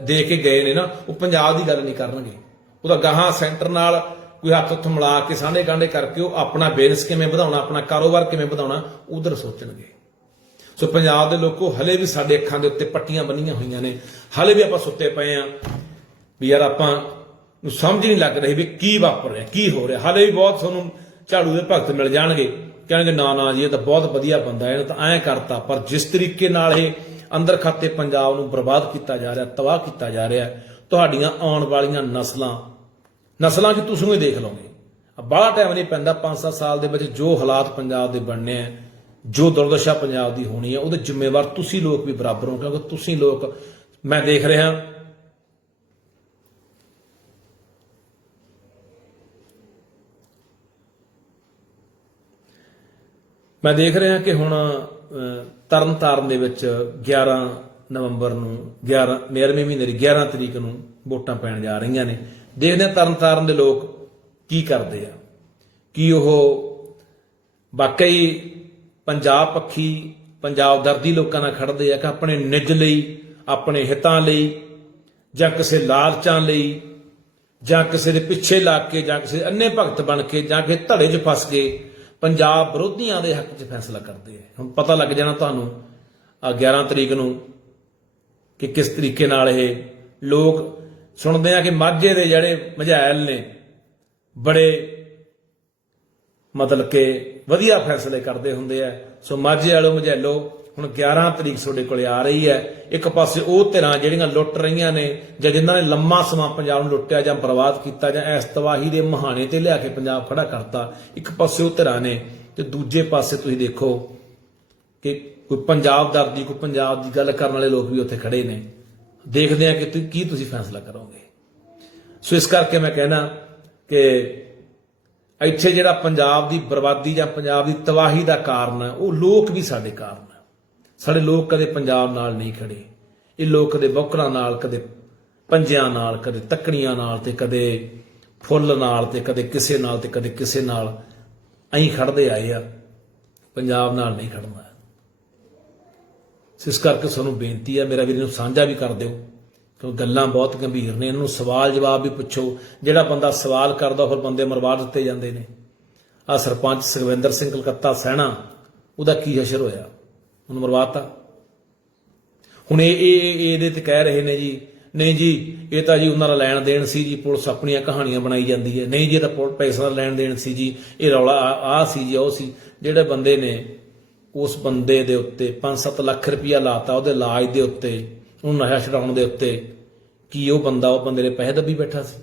ਦੇ ਕੇ ਗਏ ਨੇ ਨਾ, ਉਹ ਪੰਜਾਬ ਦੀ ਗੱਲ ਨਹੀਂ ਕਰਨਗੇ। ਉਹਦਾ ਗਾਹਾਂ ਸੈਂਟਰ ਨਾਲ ਕੋਈ ਹੱਥ ਉੱਥ ਮਿਲਾ ਕੇ ਸਾਂਢੇ ਗਾਂਢੇ ਕਰਕੇ ਉਹ ਆਪਣਾ ਬਿਜ਼ਨਸ ਕਿਵੇਂ ਵਧਾਉਣਾ, ਆਪਣਾ ਕਾਰੋਬਾਰ ਕਿਵੇਂ ਵਧਾਉਣਾ, ਉਧਰ ਸੋਚਣਗੇ। ਸੋ ਪੰਜਾਬ ਦੇ ਲੋਕੋ, ਹਲੇ ਵੀ ਸਾਡੇ ਅੱਖਾਂ ਦੇ ਉੱਤੇ ਪੱਟੀਆਂ ਬੰਨੀਆਂ ਹੋਈਆਂ ਨੇ। ਹਲੇ ਵੀ ਆਪਾਂ ਸੁੱਤੇ ਪਏ ਆ ਵੀ ਯਾਰ ਆਪਾਂ ਨੂੰ ਸਮਝ ਨਹੀਂ ਲੱਗ ਰਹੀ ਵੀ ਕੀ ਵਾਪਰ ਰਿਹਾ, ਕੀ ਹੋ ਰਿਹਾ। ਹਲੇ ਵੀ ਬਹੁਤ ਤੁਹਾਨੂੰ ਝਾੜੂ ਦੇ ਭਗਤ ਮਿਲ ਜਾਣਗੇ। ਕਹਿਣਗੇ, ਨਾ ਨਾ ਜੀ, ਇਹ ਤਾਂ ਬਹੁਤ ਵਧੀਆ ਬੰਦਾ ਇਹਨੇ ਤਾਂ ਐਂ ਕਰਤਾ। ਪਰ ਜਿਸ ਤਰੀਕੇ ਨਾਲ ਇਹ ਅੰਦਰ ਖਾਤੇ ਪੰਜਾਬ ਨੂੰ ਬਰਬਾਦ ਕੀਤਾ ਜਾ ਰਿਹਾ, ਤਬਾਹ ਕੀਤਾ ਜਾ ਰਿਹਾ, ਤੁਹਾਡੀਆਂ ਆਉਣ ਵਾਲੀਆਂ ਨਸਲਾਂ ਨਸਲਾਂ 'ਚ ਤੁਸੀਂ ਵੀ ਦੇਖ ਲਓਗੇ। ਬਾਹਲਾ ਟਾਈਮ ਨਹੀਂ ਪੈਂਦਾ 5-7 ਸਾਲ ਦੇ ਵਿੱਚ ਜੋ ਹਾਲਾਤ ਪੰਜਾਬ ਦੇ ਬਣਨੇ ਆ, ਜੋ ਦੁਰਦਸ਼ਾ ਪੰਜਾਬ ਦੀ ਹੋਣੀ ਹੈ ਉਹਦੇ ਜ਼ਿੰਮੇਵਾਰ ਤੁਸੀਂ ਲੋਕ ਵੀ ਬਰਾਬਰ ਹੋ, ਕਿਉਂਕਿ ਤੁਸੀਂ ਲੋਕ, ਮੈਂ ਦੇਖ ਰਿਹਾ ਮੈਂ ਦੇਖ ਰਿਹਾ ਕਿ ਹੁਣ ਤਰਨ ਤਾਰਨ ਦੇ ਵਿੱਚ 11 ਨਵੰਬਰ ਨੂੰ 11 11ਵੇਂ ਮਹੀਨੇ ਦੀ 11 ਤਰੀਕ ਨੂੰ ਵੋਟਾਂ ਪੈਣ ਜਾ ਰਹੀਆਂ ਨੇ। ਦੇਖਦੇ ਹਾਂ ਤਰਨਤਾਰਨ ਦੇ ਲੋਕ ਕੀ ਕਰਦੇ ਆ। ਕੀ ਉਹ ਵਾਕਈ ਪੰਜਾਬ ਪੱਖੀ, ਪੰਜਾਬ ਦਰਦੀ ਲੋਕਾਂ ਨਾਲ ਖੜਦੇ ਆ ਕਿ ਆਪਣੇ ਨਿੱਜ ਲਈ, ਆਪਣੇ ਹਿੱਤਾਂ ਲਈ, ਜਾਂ ਕਿਸੇ ਲਾਲਚਾਂ ਲਈ, ਜਾਂ ਕਿਸੇ ਦੇ ਪਿੱਛੇ ਲੱਗ ਕੇ, ਜਾਂ ਕਿਸੇ ਅੰਨੇ ਭਗਤ ਬਣ ਕੇ, ਜਾਂ ਕਿ ਧੜੇ 'ਚ ਫਸ ਕੇ ਪੰਜਾਬ ਵਿਰੋਧੀਆਂ ਦੇ ਹੱਕ 'ਚ ਫੈਸਲਾ ਕਰਦੇ ਆ। ਹੁਣ ਪਤਾ ਲੱਗ ਜਾਣਾ ਤੁਹਾਨੂੰ ਆ 11 ਤਰੀਕ ਨੂੰ ਕਿ ਕਿਸ ਤਰੀਕੇ ਨਾਲ ਇਹ ਲੋਕ ਸੁਣਦੇ ਆ ਕਿ ਮਾਝੇ ਦੇ ਜਿਹੜੇ ਮਝੈਲ ਨੇ, ਬੜੇ ਮਤਲਬ ਕਿ ਵਧੀਆ ਫੈਸਲੇ ਕਰਦੇ ਹੁੰਦੇ ਆ। ਸੋ ਮਾਝੇ ਵਾਲੋ ਮਝੈਲੋ ਹੁਣ 11 ਤਰੀਕ ਤੁਹਾਡੇ ਕੋਲੇ ਆ ਰਹੀ ਹੈ। ਇੱਕ ਪਾਸੇ ਉਹ ਧਿਰਾਂ ਜਿਹੜੀਆਂ ਲੁੱਟ ਰਹੀਆਂ ਨੇ ਜਾਂ ਜਿਨ੍ਹਾਂ ਨੇ ਲੰਮਾ ਸਮਾਂ ਪੰਜਾਬ ਨੂੰ ਲੁੱਟਿਆ ਜਾਂ ਬਰਬਾਦ ਕੀਤਾ ਜਾਂ ਇਸ ਤਬਾਹੀ ਦੇ ਮਹਾਨੇ ਤੇ ਲਿਆ ਕੇ ਪੰਜਾਬ ਖੜਾ ਕਰਤਾ, ਇੱਕ ਪਾਸੇ ਉਹ ਧਿਰਾਂ ਨੇ ਤੇ ਦੂਜੇ ਪਾਸੇ ਤੁਸੀਂ ਦੇਖੋ ਕਿ ਕੋਈ ਪੰਜਾਬ ਦਰਦੀ ਕੋਈ ਪੰਜਾਬ ਦੀ ਗੱਲ ਕਰਨ ਵਾਲੇ ਲੋਕ ਵੀ ਉੱਥੇ ਖੜੇ ਨੇ। ਦੇਖਦੇ ਆ ਕਿ ਤੁਸੀਂ ਕੀ ਤੁਸੀਂ ਫੈਸਲਾ ਕਰੋਗੇ। ਸੋ ਇਸ ਕਰਕੇ ਮੈਂ ਕਹਿਣਾ ਕਿ ਇੱਥੇ ਜਿਹੜਾ ਪੰਜਾਬ ਦੀ ਬਰਬਾਦੀ ਜਾਂ ਪੰਜਾਬ ਦੀ ਤਬਾਹੀ ਦਾ ਕਾਰਨ ਹੈ, ਉਹ ਲੋਕ ਵੀ ਸਾਡੇ ਕਾਰਨ ਸਾਡੇ ਲੋਕ ਕਦੇ ਪੰਜਾਬ ਨਾਲ ਨਹੀਂ ਖੜੇ। ਇਹ ਲੋਕ ਕਦੇ ਬੌਕਰਾਂ ਨਾਲ, ਕਦੇ ਪੰਜਿਆਂ ਨਾਲ, ਕਦੇ ਤੱਕੜੀਆਂ ਨਾਲ ਤੇ ਕਦੇ ਫੁੱਲ ਨਾਲ ਤੇ ਕਦੇ ਕਿਸੇ ਨਾਲ ਤੇ ਕਦੇ ਕਿਸੇ ਨਾਲ ਐਂ ਖੜਦੇ ਆਏ ਆ। ਪੰਜਾਬ ਨਾਲ ਨਹੀਂ ਖੜਨਾ। ਇਸ ਕਰਕੇ ਸਾਨੂੰ ਬੇਨਤੀ ਹੈ ਮੇਰਾ ਵੀਰ ਨੂੰ ਸਾਂਝਾ ਵੀ ਕਰ ਦਿਓ। ਕਿਉਂਕਿ ਗੱਲਾਂ ਬਹੁਤ ਗੰਭੀਰ ਨੇ, ਇਹਨਾਂ ਨੂੰ ਸਵਾਲ ਜਵਾਬ ਵੀ ਪੁੱਛੋ। ਜਿਹੜਾ ਬੰਦਾ ਸਵਾਲ ਕਰਦਾ ਫਿਰ ਬੰਦੇ ਮਰਵਾ ਦਿੱਤੇ ਜਾਂਦੇ ਨੇ। ਆ ਸਰਪੰਚ ਸੁਖਵਿੰਦਰ ਸਿੰਘ ਕਲਕੱਤਾ ਸਹਿਣਾ ਉਹਦਾ ਕੀ ਹਸ਼ਰ ਹੋਇਆ? ਉਹਨੂੰ ਮਰਵਾਤਾ। ਹੁਣ ਇਹ ਇਹ ਇਹਦੇ ਤੇ ਕਹਿ ਰਹੇ ਨੇ ਜੀ, ਨਹੀਂ ਜੀ, ਇਹ ਤਾਂ ਜੀ ਉਹਨਾਂ ਦਾ ਲੈਣ ਦੇਣ ਸੀ ਜੀ, ਪੁਲਿਸ ਆਪਣੀਆਂ ਕਹਾਣੀਆਂ ਬਣਾਈ ਜਾਂਦੀ ਹੈ। ਨਹੀਂ ਜੀ, ਇਹ ਤਾਂ ਪੁਲ- ਪੈਸਾ ਦਾ ਲੈਣ ਦੇਣ ਸੀ ਜੀ, ਇਹ ਰੌਲਾ ਆ ਸੀ ਜੀ, ਉਹ ਸੀ। ਜਿਹੜੇ ਬੰਦੇ ਨੇ, ਉਸ ਬੰਦੇ ਦੇ ਉੱਤੇ 5-7 ਲੱਖ ਰੁਪਇਆ ਲਾਤਾ ਉਹਦੇ ਇਲਾਜ ਦੇ ਉੱਤੇ, ਉਹਨੂੰ ਨਸ਼ਾ ਛਡਾਉਣ ਦੇ ਉੱਤੇ। ਕੀ ਉਹ ਬੰਦਾ, ਉਹ ਬੰਦੇ ਦੇ ਪੈਸੇ ਦੱਬੀ ਬੈਠਾ ਸੀ?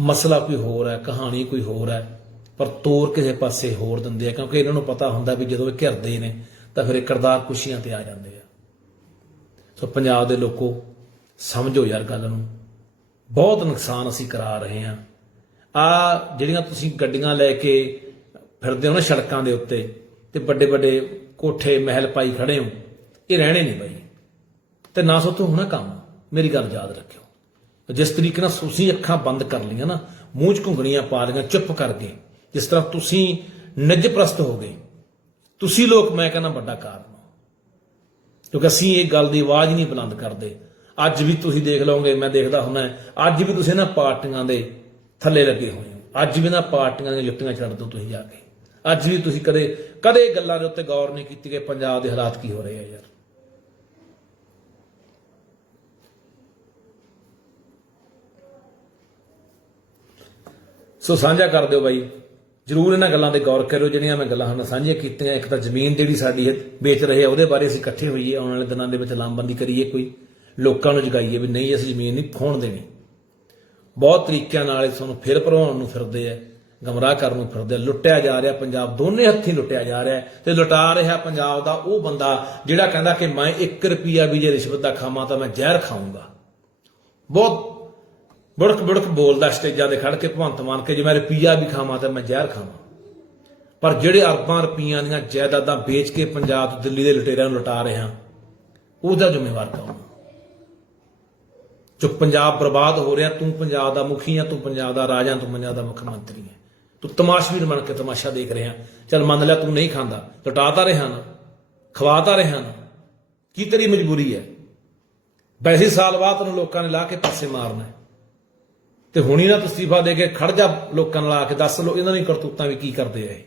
ਮਸਲਾ ਕੋਈ ਹੋਰ ਹੈ, ਕਹਾਣੀ ਕੋਈ ਹੋਰ ਹੈ। ਪਰ ਤੋਰ ਕਿਸੇ ਪਾਸੇ ਹੋਰ ਦਿੰਦੇ ਆ, ਕਿਉਂਕਿ ਇਹਨਾਂ ਨੂੰ ਪਤਾ ਹੁੰਦਾ ਵੀ ਜਦੋਂ ਇਹ ਘਿਰਦੇ ਨੇ, ਤਾਂ ਫਿਰ ਇਹ ਕਰਦਾਰ ਖੁਸ਼ੀਆਂ ਤੇ ਆ ਜਾਂਦੇ ਆ। ਸੋ ਪੰਜਾਬ ਦੇ ਲੋਕੋ, ਸਮਝੋ ਯਾਰ ਗੱਲ ਨੂੰ, ਬਹੁਤ ਨੁਕਸਾਨ ਅਸੀਂ ਕਰਾ ਰਹੇ ਹਾਂ। ਆ ਜਿਹੜੀਆਂ ਤੁਸੀਂ ਗੱਡੀਆਂ ਲੈ ਕੇ ਫਿਰਦੇ ਹੋ ਨਾ ਸੜਕਾਂ ਦੇ ਉੱਤੇ, ਤੇ ਵੱਡੇ ਵੱਡੇ ਕੋਠੇ, ਮਹਿਲ ਪਾਈ ਖੜੇ ਹੋ, ਇਹ ਰਹਿਣੇ ਨਹੀਂ ਬਾਈ। ਤੇ ਨਾ ਸੋਤੋਂ ਹੋਣਾ ਕੰਮ, ਮੇਰੀ ਗੱਲ ਯਾਦ ਰੱਖਿਓ। ਜਿਸ ਤਰੀਕੇ ਨਾਲ ਤੁਸੀਂ ਅੱਖਾਂ ਬੰਦ ਕਰ ਲਈਆਂ ਨਾ, ਮੂੰਹ 'ਚ ਘੁੰਗਣੀਆਂ ਪਾ ਲਈਆਂ, ਚੁੱਪ ਕਰ ਗਏ ਜਿਸ ਤਰ੍ਹਾਂ ਤੁਸੀਂ ਨਿਜਪ੍ਰਸਤ ਹੋ ਗਏ। ਤੁਸੀਂ ਲੋਕ, ਮੈਂ ਕਹਿੰਦਾ ਵੱਡਾ ਕਾਰਨ ਹੋ ਕਿਉਂਕਿ ਅਸੀਂ ਇਹ ਗੱਲ ਦੀ ਆਵਾਜ਼ ਨਹੀਂ ਬੁਲੰਦ ਕਰਦੇ। ਅੱਜ ਵੀ ਤੁਸੀਂ ਦੇਖ ਲਓਗੇ, ਮੈਂ ਦੇਖਦਾ ਹੁੰਦਾ, ਅੱਜ ਵੀ ਤੁਸੀਂ ਨਾ ਪਾਰਟੀਆਂ ਦੇ ਥੱਲੇ ਲੱਗੇ ਹੋਏ ਹੋ। ਅੱਜ ਵੀ ਨਾ ਪਾਰਟੀਆਂ ਦੀਆਂ ਜੁੱਤੀਆਂ ਛੱਡ ਦਿਓ ਤੁਸੀਂ ਜਾ ਕੇ। ਅੱਜ ਵੀ ਤੁਸੀਂ ਕਦੇ ਕਦੇ ਗੱਲਾਂ ਦੇ ਉੱਤੇ ਗੌਰ ਨਹੀਂ ਕੀਤੀ ਕਿ ਪੰਜਾਬ ਦੇ ਹਾਲਾਤ ਕੀ ਹੋ ਰਹੇ ਆ ਯਾਰ। ਸੋ ਸਾਂਝਾ ਕਰ ਦਿਓ ਬਾਈ। ਜਰੂਰ ਇਹਨਾਂ ਗੱਲਾਂ ਤੇ ਗੌਰ ਕਰਿਓ, ਜਿਹੜੀਆਂ ਮੈਂ ਗੱਲਾਂ ਹਨ ਸਾਂਝੀਆਂ ਕੀਤੀਆਂ, ਇੱਕ ਤਾਂ ਜ਼ਮੀਨ ਜਿਹੜੀ ਸਾਡੀ ਹੈ, ਵੇਚ ਰਹੇ ਆ, ਉਹਦੇ ਬਾਰੇ ਅਸੀਂ ਇਕੱਠੇ ਹੋਈਏ, ਆਉਣ ਵਾਲੇ ਦਿਨਾਂ ਦੇ ਵਿੱਚ ਲਾਮਬੰਦੀ ਕਰੀਏ ਕੋਈ, ਲੋਕਾਂ ਨੂੰ ਜਗਾਈਏ ਵੀ ਨਹੀਂ, ਅਸੀਂ ਜ਼ਮੀਨ ਨਹੀਂ ਖੋਣ ਦੇਣੀ। ਬਹੁਤ ਤਰੀਕਿਆਂ ਨਾਲ ਇਹ ਤੁਹਾਨੂੰ ਫਿਰ ਭਰਵਾਉਣ ਨੂੰ ਫਿਰਦੇ ਆ, ਗਮਰਾਹ ਕਰਨ ਨੂੰ ਫਿਰਦੇ ਲੁੱਟਿਆ ਜਾ ਰਿਹਾ, ਪੰਜਾਬ ਦੋਨੇ ਹੱਥੀਂ ਲੁੱਟਿਆ ਜਾ ਰਿਹਾ ਹੈ, ਤੇ ਲੁਟਾ ਰਿਹਾ ਪੰਜਾਬ ਦਾ ਉਹ ਬੰਦਾ, ਜਿਹੜਾ ਕਹਿੰਦਾ ਕਿ ਮੈਂ 1 ਰੁਪਿਆ ਵੀ ਜੇ ਰਿਸ਼ਵਤ ਦਾ ਖਾਵਾਂ ਤਾਂ ਮੈਂ ਜ਼ਹਿਰ ਖਾਊਂਗਾ। ਬਹੁਤ ਬੁੜਕ ਬੁੜਕ ਬੋਲਦਾ ਸਟੇਜਾਂ ਤੇ ਖੜ ਕੇ ਭਵੰਤ ਮਾਨ ਕੇ, ਜੇ ਮੈਂ ਰੁਪਈਆ ਵੀ ਖਾਵਾਂ ਤਾਂ ਮੈਂ ਜ਼ਹਿਰ ਖਾਵਾਂ। ਪਰ ਜਿਹੜੇ ਅਰਬਾਂ ਰੁਪਈਆਂ ਦੀਆਂ ਜਾਇਦਾਦਾਂ ਵੇਚ ਕੇ ਪੰਜਾਬ ਤੋਂ ਦਿੱਲੀ ਦੇ ਲੁਟੇਰਿਆਂ ਨੂੰ ਲੁਟਾ ਰਿਹਾ ਉਹਦਾ ਜ਼ਿੰਮੇਵਾਰ ਕੌਣ ਜੋ ਪੰਜਾਬ ਬਰਬਾਦ ਹੋ ਰਿਹਾ, ਤੂੰ ਪੰਜਾਬ ਦਾ ਮੁਖੀ ਆ, ਤੂੰ ਪੰਜਾਬ ਦਾ ਰਾਜਾ, ਤੂੰ ਪੰਜਾਬ ਦਾ ਮੁੱਖ ਮੰਤਰੀ ਹੈ। ਤੂੰ ਤਮਾਸ਼ਬੀਨ ਬਣ ਕੇ ਤਮਾਸ਼ਾ ਦੇਖ ਰਿਹਾ ਚੱਲ ਮੰਨ ਲਿਆ ਤੂੰ ਨਹੀਂ ਖਾਂਦਾ ਲੁਟਾਤਾ ਰਿਹਾ ਨਾ ਖਵਾਤਾ ਰਿਹਾ ਨਾ। ਕੀ ਤੇਰੀ ਮਜਬੂਰੀ ਹੈ? ਵੈਸੇ ਸਾਲ ਬਾਅਦ ਤੈਨੂੰ ਲੋਕਾਂ ਨੇ ਲਾ ਕੇ ਪਾਸੇ ਮਾਰਨਾ ਤੇ ਹੁਣੀ ਨਾ ਤੂੰ ਅਸਤੀਫਾ ਦੇ ਕੇ ਖੜ ਜਾ ਲੋਕਾਂ ਨਾਲ ਆ ਕੇ ਦੱਸ ਲੋ ਇਹਨਾਂ ਦੀ ਕਰਤੂਤਾਂ ਵੀ ਕੀ ਕਰਦੇ ਆ ਇਹ।